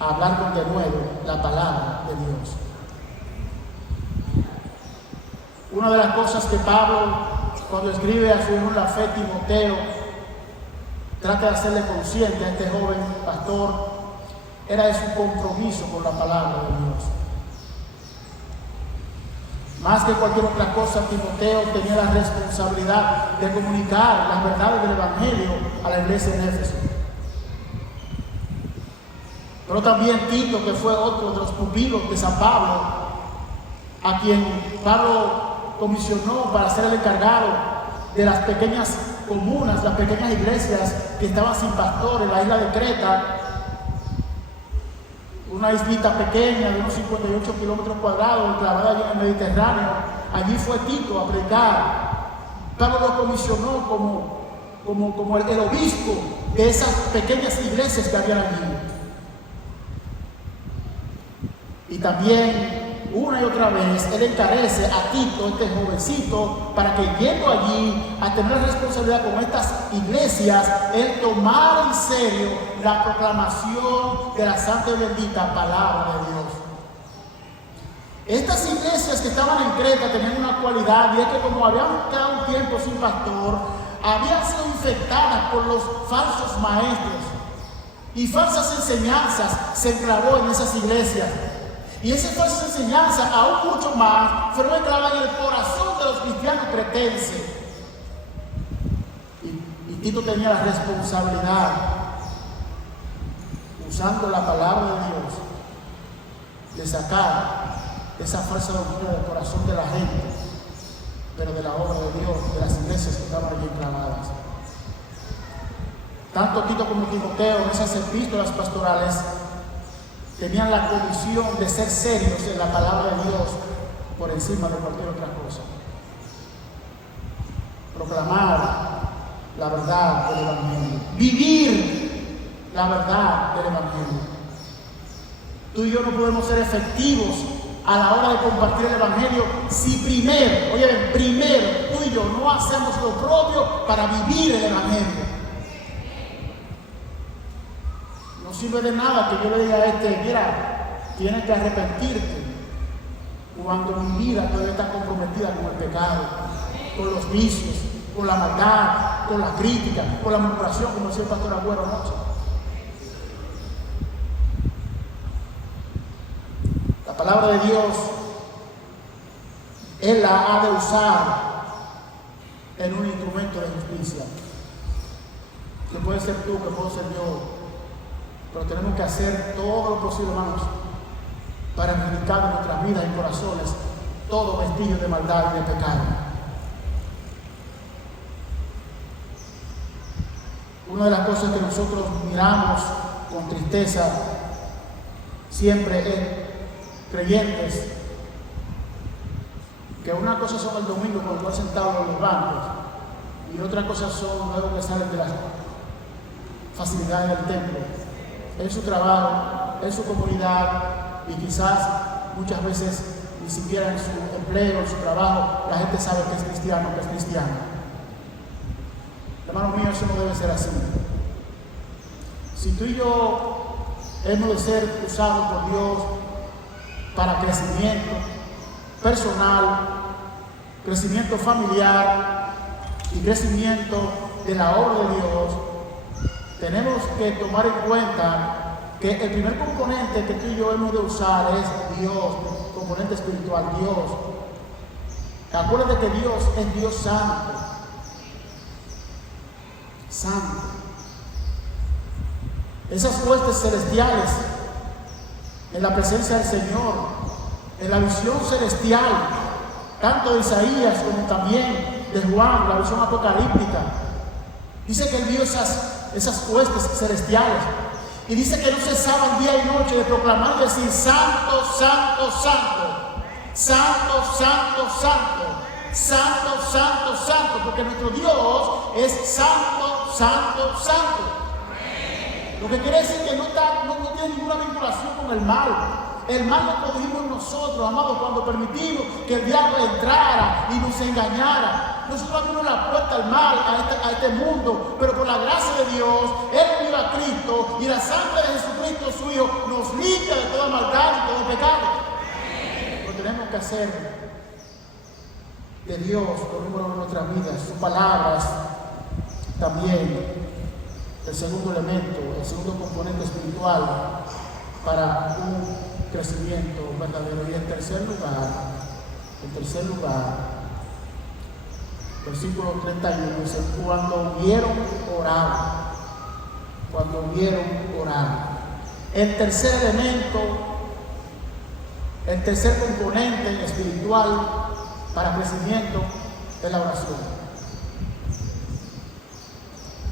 a hablar con denuedo la palabra de Dios. Una de las cosas que Pablo, cuando escribe a su hijo en la fe, Timoteo, trata de hacerle consciente a este joven pastor, era de su compromiso con la palabra de Dios. Más que cualquier otra cosa, Timoteo tenía la responsabilidad de comunicar las verdades del Evangelio a la iglesia en Éfeso. Pero también Tito, que fue otro de los pupilos de San Pablo, a quien Pablo comisionó para ser el encargado de las pequeñas comunas, las pequeñas iglesias que estaban sin pastor en la isla de Creta, una islita pequeña de unos 58 kilómetros cuadrados, enclavada allí en el Mediterráneo. Allí fue Tito a predicar. Pablo lo comisionó como el obispo de esas pequeñas iglesias que había allí. Y también, una y otra vez, él encarece a Tito, este jovencito, para que yendo allí a tener responsabilidad con estas iglesias, él tomara en serio la proclamación de la santa y bendita palabra de Dios. Estas iglesias que estaban en Creta tenían una cualidad, y es que como habían quedado un tiempo sin pastor, habían sido infectadas por los falsos maestros, y falsas enseñanzas se enclavó en esas iglesias. Y esas falsas enseñanzas, aún mucho más, fueron enclavadas en el corazón de los cristianos cretenses. Y Tito tenía la responsabilidad, usando la palabra de Dios, de sacar esa falsa doctrina del corazón de la gente, pero de la obra de Dios, de las iglesias que estaban allí enclavadas. Tanto Tito como Timoteo, en esas epístolas pastorales, tenían la comisión de ser serios en la palabra de Dios por encima de cualquier otra cosa. Proclamar la verdad del Evangelio. Vivir la verdad del Evangelio. Tú y yo no podemos ser efectivos a la hora de compartir el Evangelio si primero tú y yo no hacemos lo propio para vivir el Evangelio. No sirve de nada que yo le diga a mira, tienes que arrepentirte, cuando mi vida todavía está comprometida con el pecado, con los vicios, con la maldad, con la crítica, con la murmuración, como decía el pastor Agüero anoche. La palabra de Dios, Él la ha de usar en un instrumento de justicia. Que puede ser tú, que puedo ser yo. Pero tenemos que hacer todo lo posible, hermanos, para erradicar de nuestras vidas y corazones todo vestigio de maldad y de pecado. Una de las cosas que nosotros miramos con tristeza siempre es creyentes, que una cosa son el domingo cuando están sentados en los bancos y otra cosa son luego que salen de las facilidades del templo, en su trabajo, en su comunidad y quizás muchas veces ni siquiera en empleo, en su trabajo, la gente sabe que es cristiano, que es cristiano. Hermano mío, eso no debe ser así. Si tú y yo hemos de ser usados por Dios para crecimiento personal, crecimiento familiar y crecimiento de la obra de Dios, tenemos que tomar en cuenta que el primer componente que tú y yo hemos de usar es Dios, componente espiritual, Dios. Acuérdate que Dios es Dios santo. Santo. Esas huestes celestiales en la presencia del Señor, en la visión celestial, tanto de Isaías como también de Juan, la visión apocalíptica, dice que Él vio esas huestes celestiales y dice que no cesaban día y noche de proclamar y decir: Santo, Santo, Santo, Santo, Santo, Santo, Santo, Santo, Santo, porque nuestro Dios es Santo, Santo, Santo. Lo que quiere decir que no tiene ninguna vinculación con el mal. El mal lo produjimos nosotros, amados, cuando permitimos que el diablo entrara y nos engañara. Nosotros abrimos la puerta al mal, a este mundo, pero por la gracia de Dios, Él unió a Cristo y la sangre de Jesucristo, su Hijo, nos limpia de toda maldad y todo pecado. Lo tenemos que hacer de Dios por número de nuestras vidas, sus palabras también. El segundo elemento, el segundo componente espiritual para un crecimiento verdadero. Y en tercer lugar, versículo 31 dice: cuando hubieron orado. El tercer elemento, el tercer componente espiritual para crecimiento es la oración.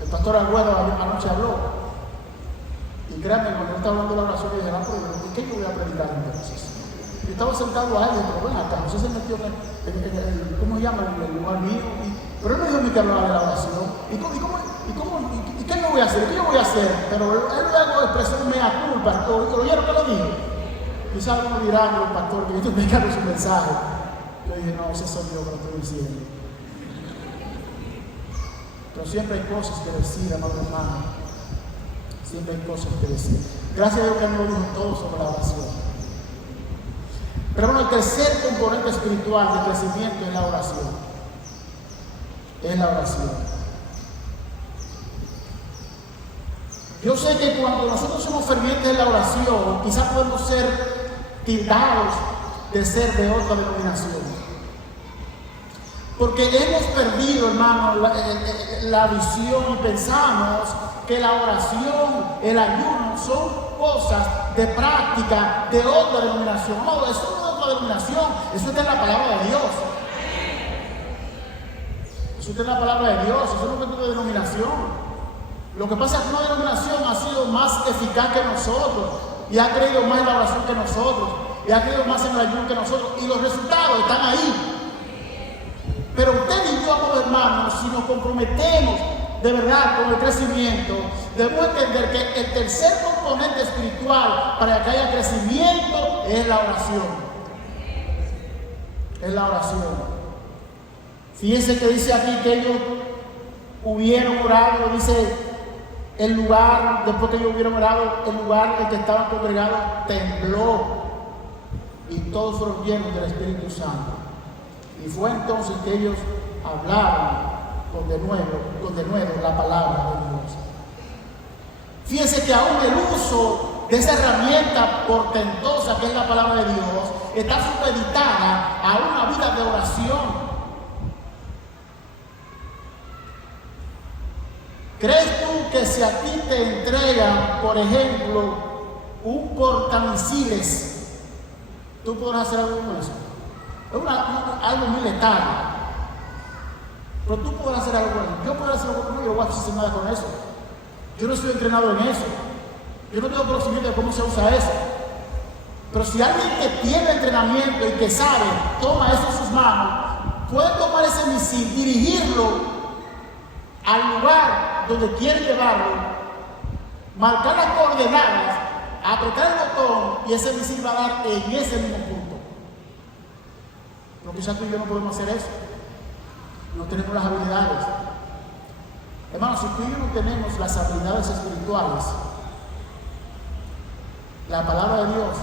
El pastor Agüero anoche habló, y créanme, cuando estaba hablando de la oración, yo dije: ¿y qué yo voy a predicar entonces? Yo estaba sentado ahí, pero ven acá, José se metió en el ¿cómo se llama? En el lugar mío, pero él no dijo ni que hablaba de la oración. ¿Y qué yo voy a hacer? ¿Qué yo voy a hacer? Pero él luego expresó mea culpa. ¿Lo oyeron que lo dijo? Quizás uno dirá: no, pastor, que yo estoy predicando su mensaje. Yo dije: no, ese soy yo que lo estoy diciendo. Pero siempre hay cosas que decir, amado hermano. Siempre hay cosas que decir. Gracias a Dios que no dijo todo sobre la oración. Pero bueno, el tercer componente espiritual de crecimiento es la oración. Es la oración. Yo sé que cuando nosotros somos fervientes en la oración, quizás podemos ser tildados de ser de otra denominación. Porque hemos perdido, hermano, la visión y pensamos que la oración, el ayuno, son cosas de práctica de otra denominación. No, eso no es de otra denominación, eso está en la palabra de Dios. Eso está en la palabra de Dios, eso no es de otra denominación. Lo que pasa es que una denominación ha sido más eficaz que nosotros y ha creído más en la oración que nosotros y ha creído más en el ayuno que nosotros, y los resultados están ahí. Pero usted y yo, amados hermanos, si nos comprometemos de verdad con el crecimiento, debemos entender que el tercer componente espiritual para que haya crecimiento es la oración. Es la oración. Fíjense que dice aquí que ellos hubieron orado, dice el lugar, después que ellos hubieron orado, el lugar en el que estaban congregados tembló y todos fueron llenos del Espíritu Santo. Y fue entonces que ellos hablaron con de nuevo la palabra de Dios. Fíjense que aún el uso de esa herramienta portentosa que es la palabra de Dios está supeditada a una vida de oración. ¿Crees tú que si a ti te entregan, por ejemplo, un portamisiles, tú podrás hacer algo con eso? Es algo muy letal. Pero tú podrás hacer algo con eso. Yo puedo hacer algo con eso, yo no voy a hacer nada con eso. Yo no estoy entrenado en eso. Yo no tengo conocimiento de cómo se usa eso. Pero si alguien que tiene entrenamiento y que sabe, toma eso en sus manos, puede tomar ese misil, dirigirlo al lugar donde quiere llevarlo, marcar las coordenadas, apretar el botón y ese misil va a dar en ese mismo punto. Pero quizás tú y yo no podemos hacer eso. No tenemos las habilidades. Hermanos, si tú y yo no tenemos las habilidades espirituales, la palabra de Dios,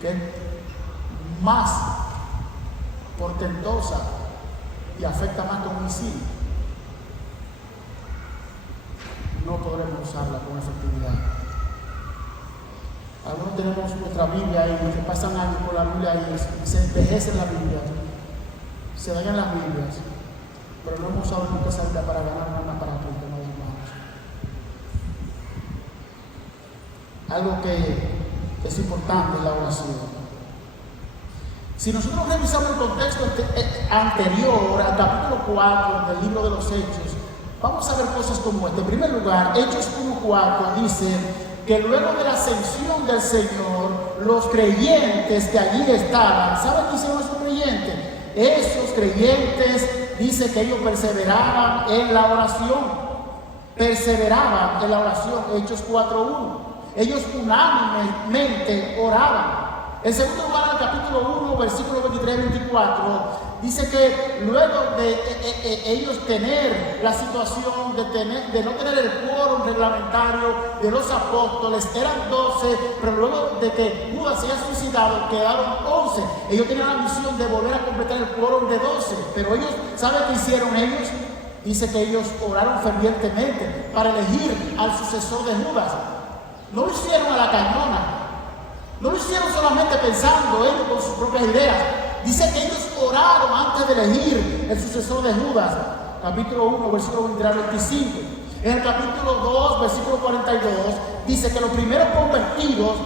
que es más portentosa y afecta más que un misil, no podremos usarla con efectividad. Algunos tenemos nuestra Biblia ahí, que pasan años con la Biblia ahí, y se envejecen las Biblias, se dañan las Biblias, pero no hemos usado nunca esa Biblia para ganar una para Cristo, no hermanos. Algo que es importante es la oración. Si nosotros revisamos el contexto anterior al capítulo 4 del libro de los Hechos, vamos a ver cosas como esta. En primer lugar, Hechos 1:4 dice que luego de la ascensión del Señor, los creyentes que allí estaban, ¿saben qué hicieron esos creyentes? Esos creyentes dice que ellos perseveraban en la oración. Perseveraban en la oración. Hechos 4:1. Ellos unánimemente oraban. En segundo lugar, el capítulo 1, versículos 23 y 24, dice que luego de ellos tener la situación de no tener el quórum reglamentario de los apóstoles, eran 12, pero luego de que Judas se haya suicidado, quedaron 11. Ellos tenían la misión de volver a completar el quórum de 12, pero ellos, ¿saben qué hicieron ellos? Dice que ellos oraron fervientemente para elegir al sucesor de Judas. No lo hicieron a la cañona. No lo hicieron solamente pensando ellos con sus propias ideas. Dice que ellos oraron antes de elegir el sucesor de Judas. Capítulo 1, versículo 23 al 25. En el capítulo 2, versículo 42, dice que los primeros convertidos,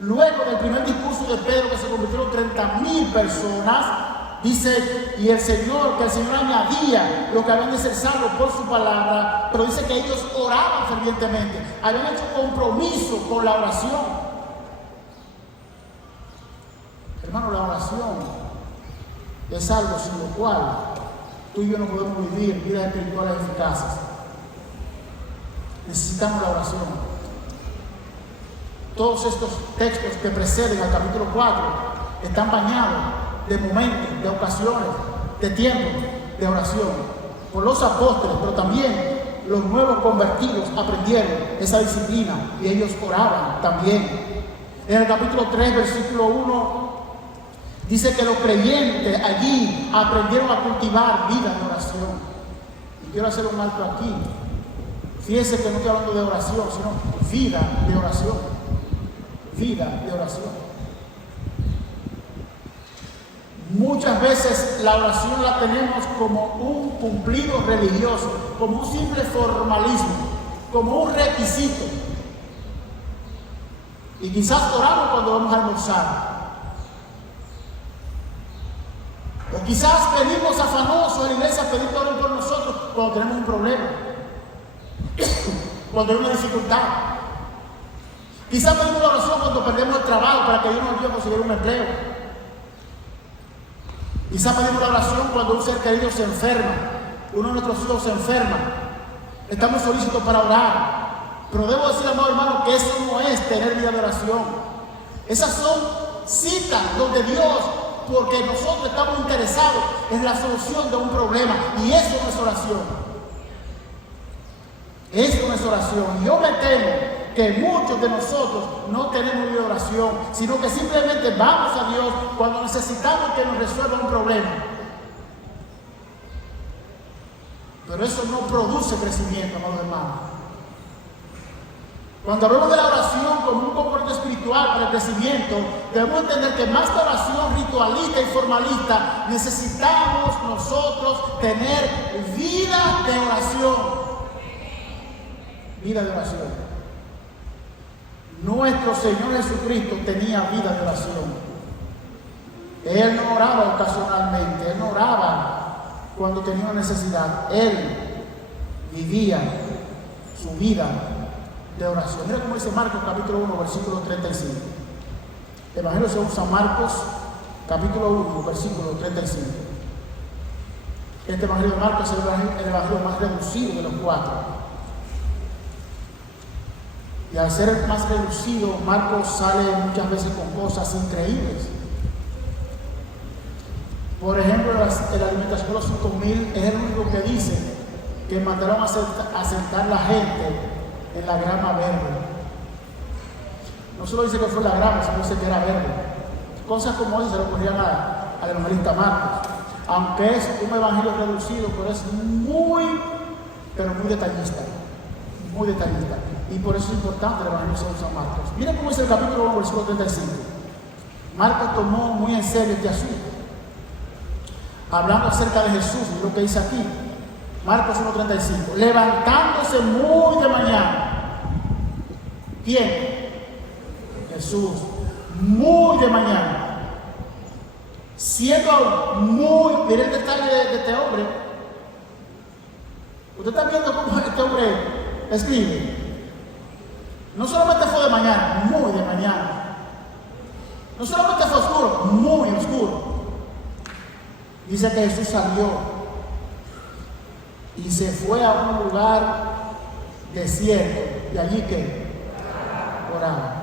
luego del primer discurso de Pedro, que se convirtieron 30,000 personas, dice, y que el Señor añadía lo que habían de ser salvos por su palabra, pero dice que ellos oraban fervientemente, habían hecho compromiso con la oración. Hermano, la oración es algo sin lo cual tú y yo no podemos vivir vidas espirituales eficaces. Necesitamos la oración. Todos estos textos que preceden al capítulo 4 están bañados de momentos, de ocasiones, de tiempos de oración por los apóstoles, pero también los nuevos convertidos aprendieron esa disciplina y ellos oraban también. En el capítulo 3, versículo 1, dice que los creyentes allí aprendieron a cultivar vida de oración. Y quiero hacer un alto aquí. Fíjense que no estoy hablando de oración, sino vida de oración. Vida de oración. Muchas veces la oración la tenemos como un cumplido religioso, como un simple formalismo, como un requisito. Y quizás oramos cuando vamos a almorzar. O quizás venimos afanosos a la iglesia a pedir que oren por nosotros cuando tenemos un problema, cuando hay una dificultad. Quizás pedimos la oración cuando perdemos el trabajo para que Dios nos ayude a conseguir un empleo. Quizás pedimos la oración cuando un ser querido se enferma, uno de nuestros hijos se enferma. Estamos solícitos para orar. Pero debo decir, amado hermano, que eso no es tener vida de oración. Esas son citas donde Dios, porque nosotros estamos interesados en la solución de un problema, y eso no es oración. Eso no es oración. Y yo me temo que muchos de nosotros no tenemos vida de oración, sino que simplemente vamos a Dios cuando necesitamos que nos resuelva un problema. Pero eso no produce crecimiento, amados hermanos. Cuando hablamos de la oración como un componente espiritual para el crecimiento, debemos entender que más que oración ritualista y formalista, necesitamos nosotros tener vida de oración. Vida de oración. Nuestro Señor Jesucristo tenía vida de oración. Él no oraba ocasionalmente, Él no oraba cuando tenía una necesidad. Él vivía su vida de oración. Mira cómo dice Marcos capítulo 1, versículo 35. Evangelio según San Marcos capítulo 1, versículo 35. Este Evangelio de Marcos es el evangelio más reducido de los 4. Y al ser el más reducido, Marcos sale muchas veces con cosas increíbles. Por ejemplo, en la alimentación de los 5,000 es el único que dice que mandaron a sentar la gente en la grama verde. No solo dice que fue la grama, sino dice que era verde. Cosas como esas se le ocurrían al evangelista Marcos. Aunque es un evangelio reducido, pero es muy detallista. Muy detallista. Y por eso es importante el evangelio de San Marcos. Miren cómo dice el capítulo 1, versículo 35. Marcos tomó muy en serio este asunto, hablando acerca de Jesús, y lo que dice aquí. Marcos 1:35. Levantándose muy de mañana. ¿Quién? Jesús. Muy de mañana. Siendo muy, miren el detalle de este hombre. Usted está viendo cómo este hombre escribe. No solamente fue de mañana, muy de mañana. No solamente fue oscuro, muy oscuro. Dice que Jesús salió y se fue a un lugar desierto. Y allí que oraba.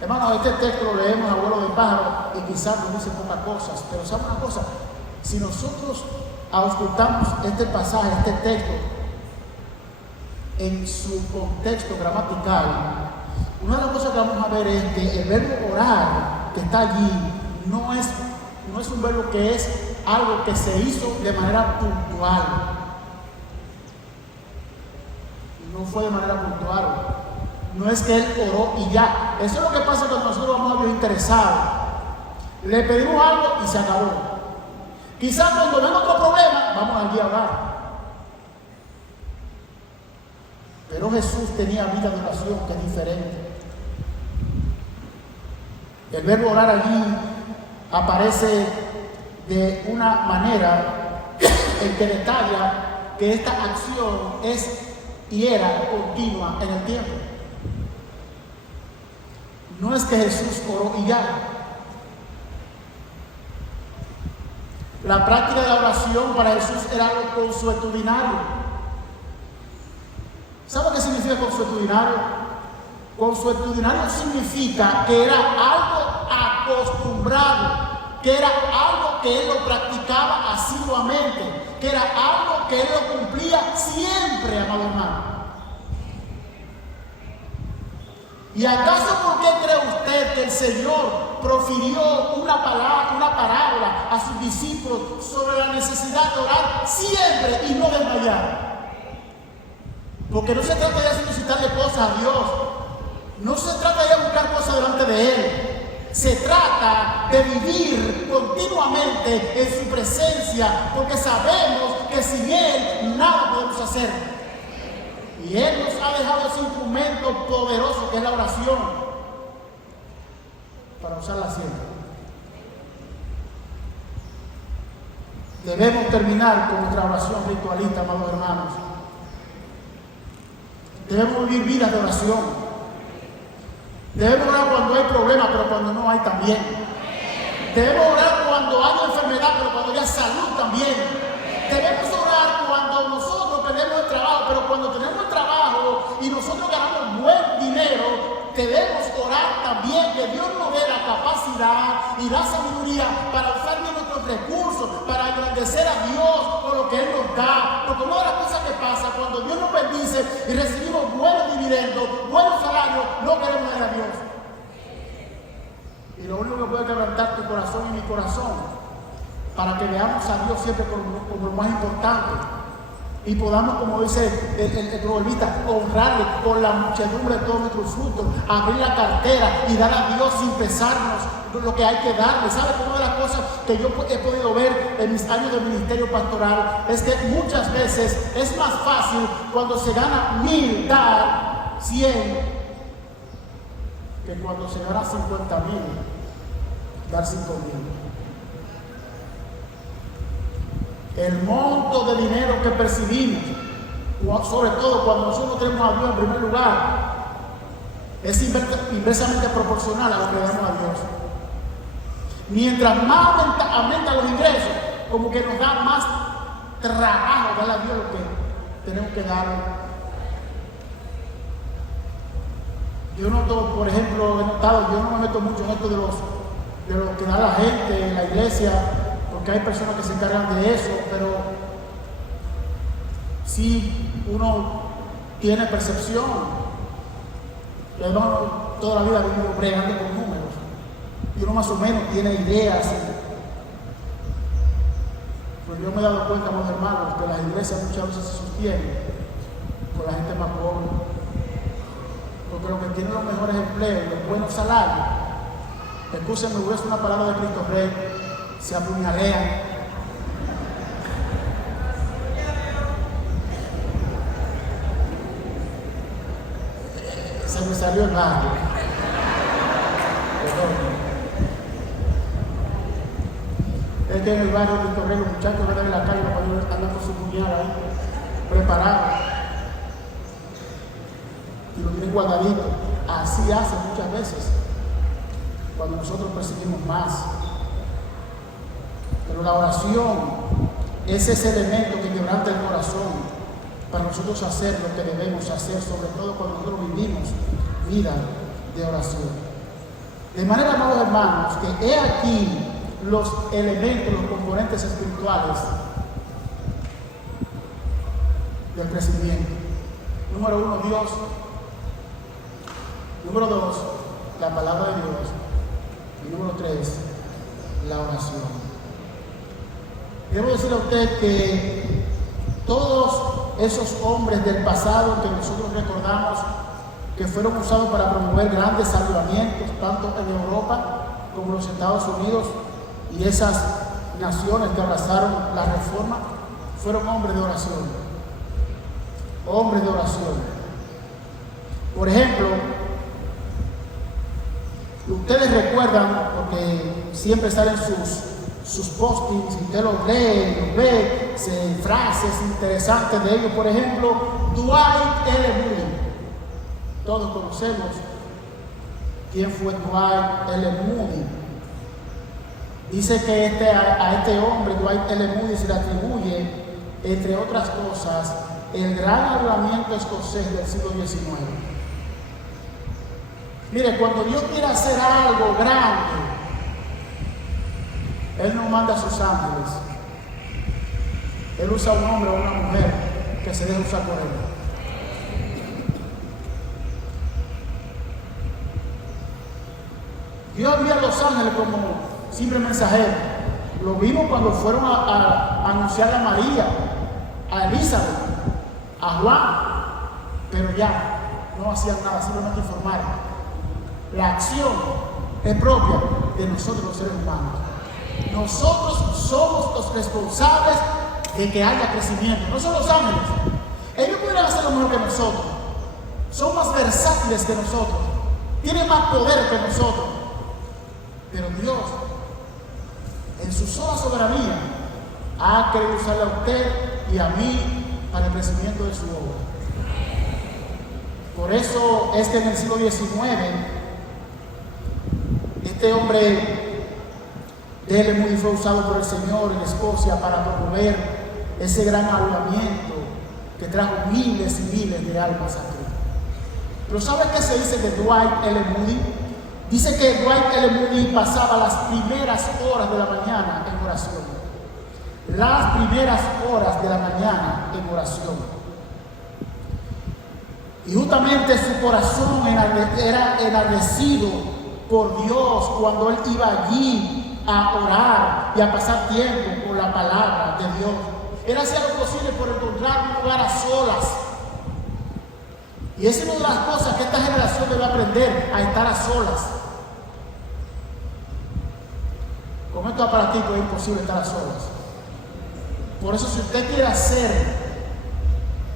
Hermano, este texto lo leemos a vuelo de pájaro y quizás nos dice pocas cosas, pero ¿sabe una cosa? Si nosotros auscultamos este pasaje, este texto, en su contexto gramatical, una de las cosas que vamos a ver es que el verbo orar que está allí no es un verbo que es algo que se hizo de manera puntual. No fue de manera puntual. No es que él oró y ya. Eso es lo que pasa cuando nosotros vamos a Dios interesados. Le pedimos algo y se acabó. Quizás cuando venga otro problema, vamos allí a orar. Pero Jesús tenía vida de oración que es diferente. El verbo orar allí aparece de una manera en que detalla que esta acción es y era continua en el tiempo. No es que Jesús oró y ya. La práctica de la oración para Jesús era algo consuetudinario. ¿Sabe qué significa consuetudinario? Consuetudinario significa que era algo acostumbrado, que era algo que él lo practicaba asiduamente, que era algo que él lo cumplía siempre, amado hermano. ¿Y acaso por qué cree usted que el Señor profirió una parábola a sus discípulos sobre la necesidad de orar siempre y no desmayar? Porque no se trata de solicitarle cosas a Dios, no se trata de buscar cosas delante de Él, se trata de vivir continuamente en su presencia, porque sabemos que sin Él nada podemos hacer. Y Él nos ha dejado ese instrumento poderoso que es la oración para usarla siempre. Debemos terminar con nuestra oración ritualista, amados hermanos. Debemos vivir vidas de oración. Debemos orar cuando hay problemas, pero cuando no hay también. Debemos orar cuando hay enfermedad, pero cuando hay salud también. Debemos orar cuando nosotros perdemos el trabajo, pero cuando tenemos el trabajo y nosotros ganamos buen dinero, debemos orar también que Dios nos dé la capacidad y la sabiduría para usar bien nuestros recursos, para agradecer a Dios por lo que Él nos da. Porque una de las cosas que pasa cuando Dios nos bendice y recibimos buenos dividendos, buenos salarios, no queremos dar a Dios. Y lo único que puede quebrantar tu corazón y mi corazón, para que veamos a Dios siempre como lo más importante y podamos, como dice el proverbista, honrarle con la muchedumbre de todos nuestros frutos, abrir la cartera y dar a Dios sin pesarnos lo que hay que darle. ¿Sabe? Una de las cosas que yo he podido ver en mis años de ministerio pastoral es que muchas veces es más fácil cuando se gana 1,000 dar 100 que cuando se gana 50,000 dar 5,000. El monto de dinero que percibimos, sobre todo cuando nosotros tenemos a Dios en primer lugar, es inversamente proporcional a lo que le damos a Dios. Mientras más aumentan los ingresos, como que nos da más trabajo darle a Dios lo que tenemos que darle. Yo noto, por ejemplo, yo no me meto mucho en esto de de lo que da la gente en la iglesia, porque hay personas que se encargan de eso, pero si uno tiene percepción, y además toda la vida vive bregando con números, y uno más o menos tiene ideas. Pues yo me he dado cuenta, mis hermanos, que las iglesias muchas veces se sostienen con la gente más pobre, porque los que tienen los mejores empleos, los buenos salarios, escúchenme, voy a decir una palabra de Cristo Rey, se apuñalean. Se me salió el barrio. Es que en el barrio de Cristo Rey los muchachos van en la calle, los padres andan con su puñal ahí, preparados. Y lo tienen guardadito. Así hace muchas veces cuando nosotros percibimos más. Pero la oración es ese elemento que quebranta el corazón para nosotros hacer lo que debemos hacer, sobre todo cuando nosotros vivimos vida de oración. De manera, amados hermanos, que he aquí los elementos, los componentes espirituales del crecimiento. Número 1, Dios. Número 2, la palabra de Dios. Y número 3, la oración. Debo decirle a usted que todos esos hombres del pasado que nosotros recordamos, que fueron usados para promover grandes avivamientos, tanto en Europa como en los Estados Unidos, y esas naciones que abrazaron la reforma, fueron hombres de oración. Hombres de oración. Por ejemplo, ustedes recuerdan, porque siempre salen sus postings, y usted los lee, los ve, frases interesantes de ellos. Por ejemplo, Dwight L. Moody. Todos conocemos quién fue Dwight L. Moody. Dice que a este hombre, Dwight L. Moody, se le atribuye, entre otras cosas, el gran avivamiento escocés del siglo XIX. Mire, cuando Dios quiere hacer algo grande, Él no manda a sus ángeles. Él usa a un hombre o una mujer que se deja usar por Él. Dios envía a los ángeles como simple mensajero. Lo vimos cuando fueron a anunciar a María, a Elizabeth, a Juan, pero ya no hacían nada, simplemente informaron. La acción es propia de nosotros los seres humanos. Nosotros somos los responsables de que haya crecimiento, no son los ángeles. Ellos pueden hacer lo mejor que nosotros, son más versátiles que nosotros, tienen más poder que nosotros, pero Dios, en su sola soberanía, ha querido usarle a usted y a mí para el crecimiento de su obra. Por eso es que en el siglo XIX, este hombre D.L. Moody fue usado por el Señor en Escocia para promover ese gran avivamiento que trajo miles y miles de almas a Cristo. Pero ¿sabe qué se dice de Dwight L. Moody? Dice que Dwight L. Moody pasaba las primeras horas de la mañana en oración. Las primeras horas de la mañana en oración. Y justamente su corazón era enardecido por Dios cuando él iba allí a orar y a pasar tiempo con la palabra de Dios. Él hacía lo posible por encontrar un lugar a solas. Y esa es una de las cosas que esta generación debe aprender, a estar a solas. Con estos aparatos es imposible estar a solas. Por eso, si usted quiere hacer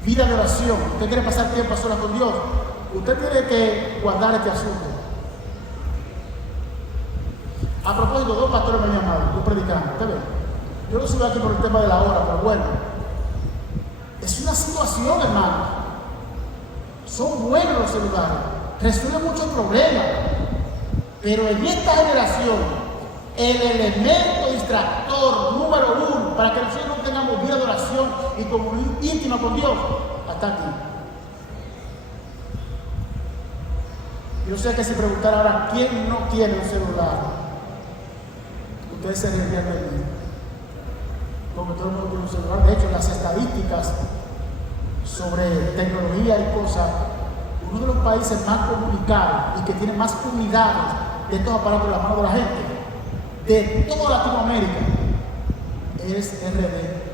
vida de oración, usted quiere pasar tiempo a solas con Dios, usted tiene que guardar este asunto. A propósito, dos pastores me llamaron, yo predicando, usted ve. Yo no subo aquí por el tema de la hora, pero bueno, es una situación, hermano. Son buenos los celulares, resuelven muchos problemas, pero en esta generación, el elemento distractor número uno para que nosotros no tengamos vida de oración y comunión íntima con Dios, está aquí. Yo sé que si preguntar ahora quién no tiene un celular, ustedes se reirían de mí. Porque todo el mundo tiene un celular. De hecho, las estadísticas sobre tecnología y cosas, uno de los países más comunicados y que tiene más unidades de estos aparatos en la mano de la gente, de toda Latinoamérica, es RD.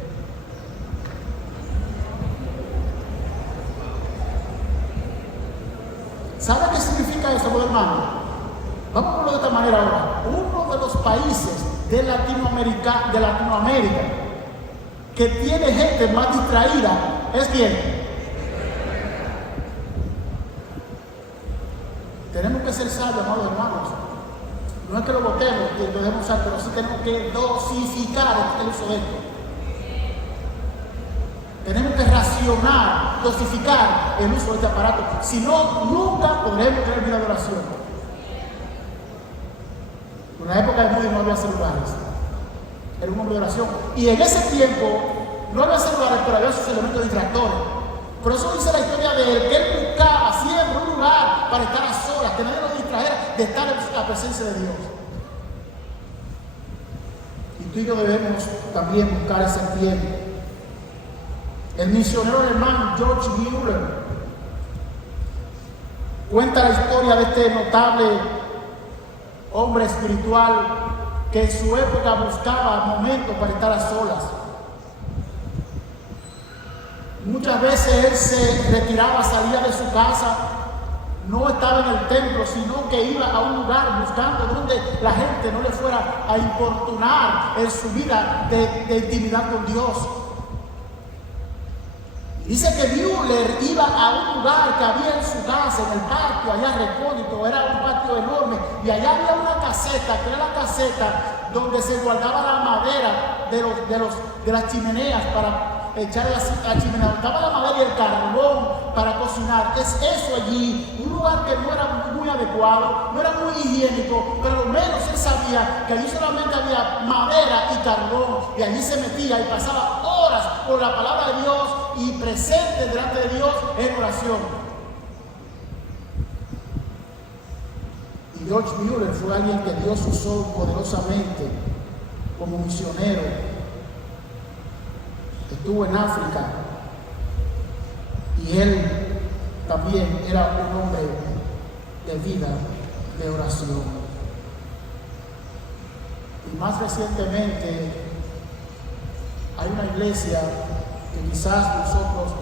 ¿Sabe qué significa eso, hermano? Vamos a verlo de esta manera ahora. Uno de los países de Latinoamérica que tiene gente más distraída es ¿quién? Tenemos que ser sabios, amados hermanos. No es que lo botemos y lo debemos usar, pero sí tenemos que dosificar el uso de esto. Tenemos que racionar, dosificar el uso de este aparato. Si no, nunca podremos tener vida de oración. En la época de Moody no había celulares. Era un hombre de oración. Y en ese tiempo no había celulares, pero había sus elementos distractores. Por eso dice la historia de él, que él buscaba siempre un lugar para estar a solas, que nadie lo distrajera de estar en la presencia de Dios. Y tú y yo debemos también buscar ese tiempo. El misionero alemán George Mueller cuenta la historia de este notable hombre espiritual que en su época buscaba momentos para estar a solas. Muchas veces él se retiraba, salía de su casa, no estaba en el templo, sino que iba a un lugar buscando donde la gente no le fuera a importunar en su vida de intimidad con Dios. Dice que Mueller iba a un lugar que había en su casa, en el patio, allá recóndito, era un patio enorme, y allá había una caseta, que era la caseta donde se guardaba la madera de las chimeneas para echar a la chimenea. Estaba la madera y el carbón para cocinar. Es eso allí, un lugar que no era muy adecuado, no era muy higiénico, pero lo menos él sabía que allí solamente había madera y carbón, y allí se metía y pasaba horas con la palabra de Dios y presente delante de Dios en oración. Y George Mueller fue alguien que Dios usó poderosamente como misionero. Estuvo en África y él también era un hombre de vida, de oración. Y más recientemente hay una iglesia que quizás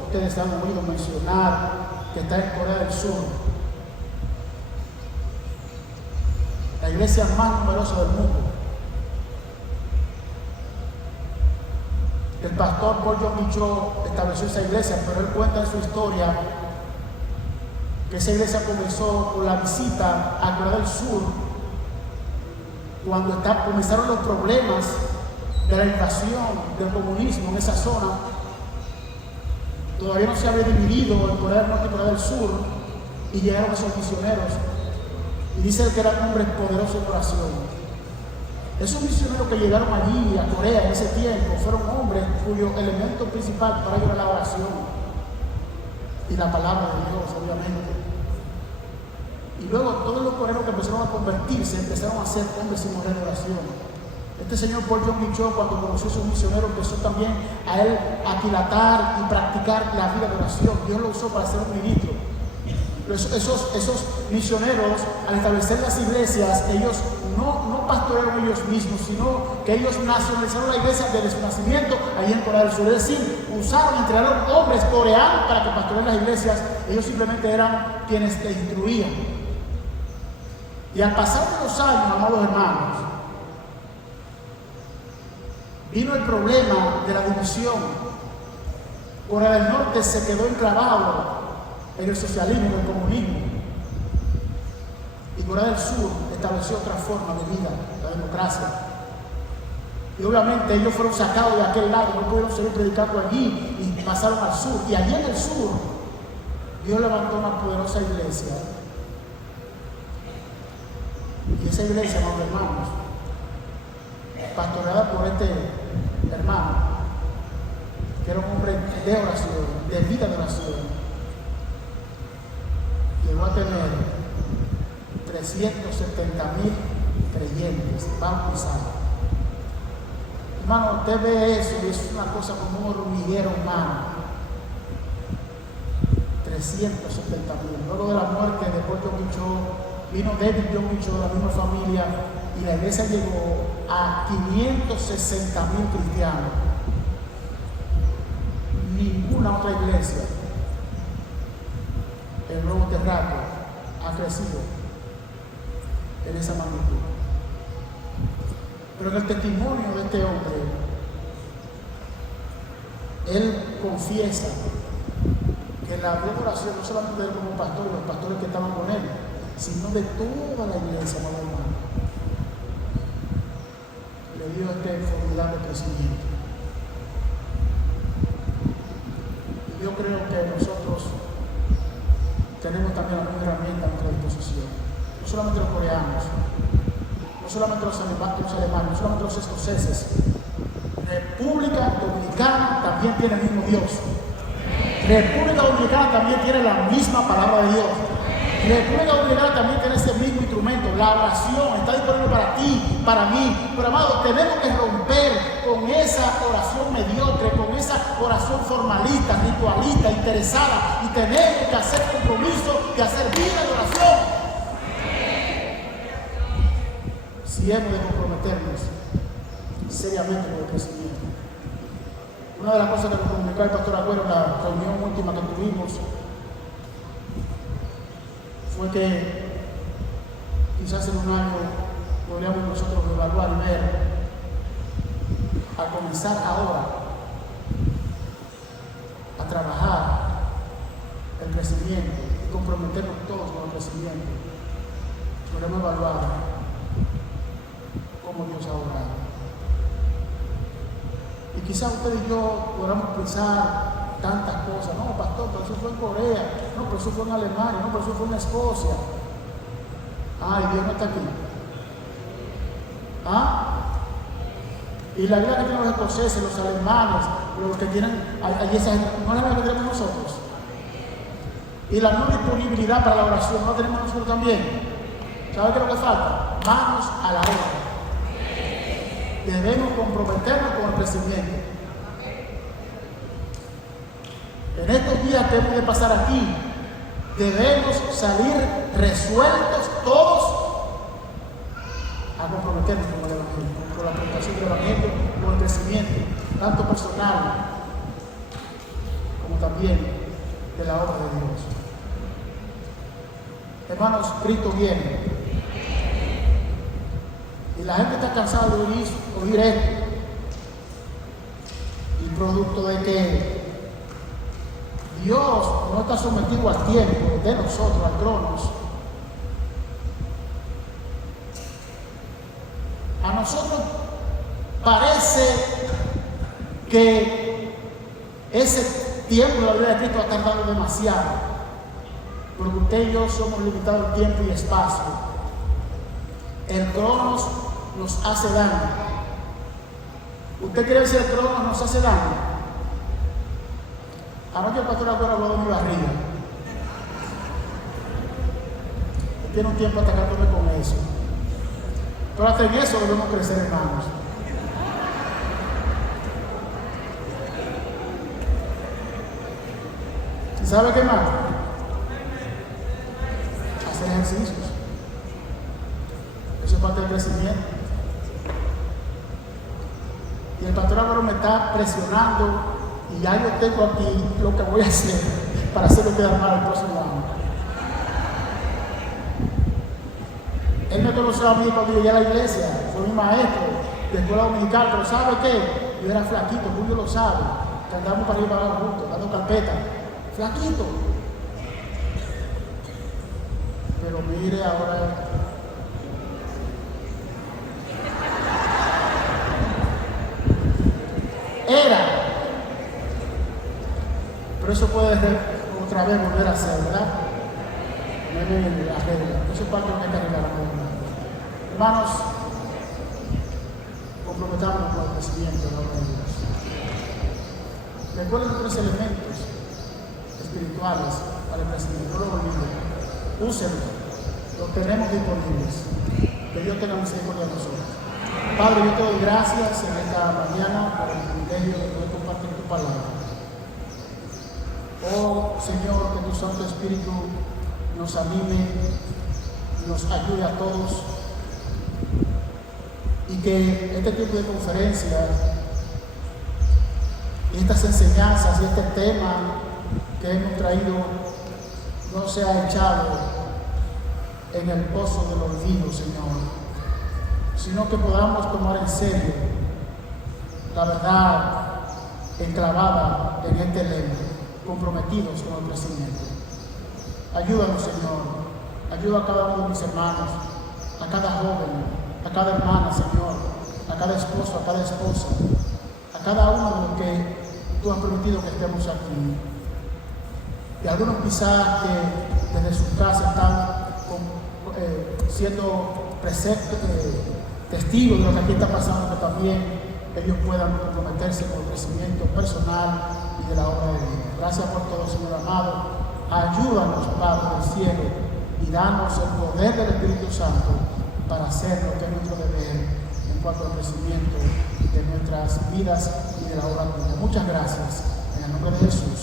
ustedes han oído mencionar, que está en Corea del Sur, la iglesia más numerosa del mundo. El pastor Paul Yong-mi Cho estableció esa iglesia, pero él cuenta en su historia que esa iglesia comenzó con la visita a Corea del Sur cuando comenzaron los problemas de la invasión del comunismo en esa zona. Todavía no se había dividido en Corea del Norte y Corea del Sur, y llegaron esos misioneros, y dice que eran hombres poderosos en oración. Esos misioneros que llegaron allí a Corea en ese tiempo fueron hombres cuyo elemento principal para ellos era la oración y la palabra de Dios, obviamente. Y luego todos los coreanos que empezaron a convertirse empezaron a ser hombres y mujeres de oración. Este señor Paul Yong-mi Cho, cuando conoció a esos misioneros, empezó también a él aquilatar y practicar la vida de oración. Dios lo usó para ser un ministro. Esos misioneros, al establecer las iglesias, ellos no pastorearon ellos mismos, sino que ellos nacionalizaron la iglesia desde su nacimiento allí en Corea del Sur. Es decir, entrenaron hombres coreanos para que pastoreen las iglesias. Ellos simplemente eran quienes te instruían. Y al pasar de los años, amados hermanos, vino el problema de la división. Corea del Norte se quedó enclavado en el socialismo, en el comunismo. Y Corea del Sur estableció otra forma de vida, la democracia. Y obviamente ellos fueron sacados de aquel lado, no pudieron seguir predicando allí y pasaron al sur. Y allí en el sur, Dios levantó una poderosa iglesia. Y esa iglesia, amados hermanos, pastoreada por este hermano, que era un hombre de oración, de vida de oración, llegó a tener 370,000 creyentes bautizados. Hermano, usted ve eso y es una cosa como un hormiguero humano. 370,000. Luego de la muerte de Paul John Michaud, vino David John Michaud de la misma familia y la iglesia llegó a 560,000 cristianos. Ninguna otra iglesia en Nuevo Terrato ha crecido en esa magnitud. Pero en el testimonio de este hombre, él confiesa que la adoración no solamente de él como pastor y los pastores que estaban con él, sino de toda la iglesia, amado hermano, le dio este formidable crecimiento. Y yo creo que nosotros tenemos también alguna herramienta a nuestra disposición. No solamente los coreanos, no solamente los alemanes, no solamente los escoceses. República Dominicana también tiene el mismo Dios. República Dominicana también tiene la misma palabra de Dios. República Dominicana también tiene ese mismo instrumento. La oración está disponible para ti, para mí. Pero amado, tenemos que romper con esa oración mediocre, con esa oración formalista, ritualista, interesada. Y tenemos que hacer compromiso y hacer vida de oración. Si hemos de comprometernos seriamente con el crecimiento. Una de las cosas que nos comunicó el pastor Agüero en la reunión última que tuvimos fue que quizás en un año podríamos nosotros evaluar y ver, a comenzar ahora a trabajar el crecimiento y comprometernos todos con el crecimiento. Podemos evaluar cómo Dios ha obrado. Y quizás usted y yo podamos pensar tantas cosas. No, pastor, pero eso fue en Corea. No, pero eso fue en Alemania. No, pero eso fue en Escocia. Ay, Dios no está aquí. ¿Ah? Y la vida que tienen los escoceses, los alemanes, los que tienen, hay esa gente, no es la que tenemos nosotros. Y la no disponibilidad para la oración, ¿no la tenemos nosotros también? ¿Sabe qué es lo que falta? Manos a la obra. Debemos comprometernos con el crecimiento. En estos días que hemos de pasar aquí, debemos salir resueltos todos a comprometernos con el Evangelio, con la predicación del Evangelio, con el crecimiento, tanto personal como también de la obra de Dios. Hermanos, Cristo viene. Y la gente está cansada de oír esto. Y producto de que Dios no está sometido al tiempo de nosotros, al cronos, a nosotros parece que ese tiempo de la vida de Cristo ha tardado demasiado, porque usted y yo somos limitados en tiempo y espacio. El cronos nos hace daño. ¿Usted quiere decir que el cronos nos hace daño? Anoche el pastor Agüero habló de mi barriga. Tiene un tiempo atacándome con eso. Pero hasta en eso debemos crecer, hermanos. ¿Y sabe qué más? Hacer ejercicios. Eso es parte del crecimiento. Y el pastor Agüero me está presionando y ya yo tengo aquí lo que voy a hacer para hacerlo quedar mal el próximo año. Él me conoció a mí cuando llegué a la iglesia, fue mi maestro de escuela dominical, pero ¿sabe qué? Yo era flaquito, Julio lo sabe, que andábamos para ir para abajo juntos, dando carpeta, flaquito. Pero mire ahora. Era. Pero eso puede otra vez volver a ser, ¿verdad? No es la regla. Eso es parte de una carrera. Hermanos, comprometamos con el crecimiento de la obra de Dios. Recuerden los 3 elementos espirituales para el crecimiento. No lo olviden. Úsenlos. Los tenemos disponibles. Que Dios tenga misericordia de nosotros. Padre, yo te doy gracias en esta mañana por el privilegio de poder compartir tu palabra. Oh Señor, que tu Santo Espíritu nos anime, nos ayude a todos y que este tiempo de conferencia y estas enseñanzas y este tema que hemos traído no sea echado en el pozo del olvido, Señor, sino que podamos tomar en serio la verdad enclavada en este lema, comprometidos con el crecimiento. Ayúdanos, Señor. Ayuda a cada uno de mis hermanos, a cada joven, a cada hermana, Señor, a cada esposo, a cada esposa, a cada uno de los que tú has permitido que estemos aquí. Y algunos quizás que desde su casa están siendo testigos de lo que aquí está pasando, que también ellos puedan comprometerse con el crecimiento personal y de la obra de Dios. Gracias por todo, Señor amado. Ayúdanos, Padre del cielo, y danos el poder del Espíritu Santo para hacer lo que es nuestro deber en cuanto al crecimiento de nuestras vidas y de la obra de Dios. Muchas gracias. En el nombre de Jesús.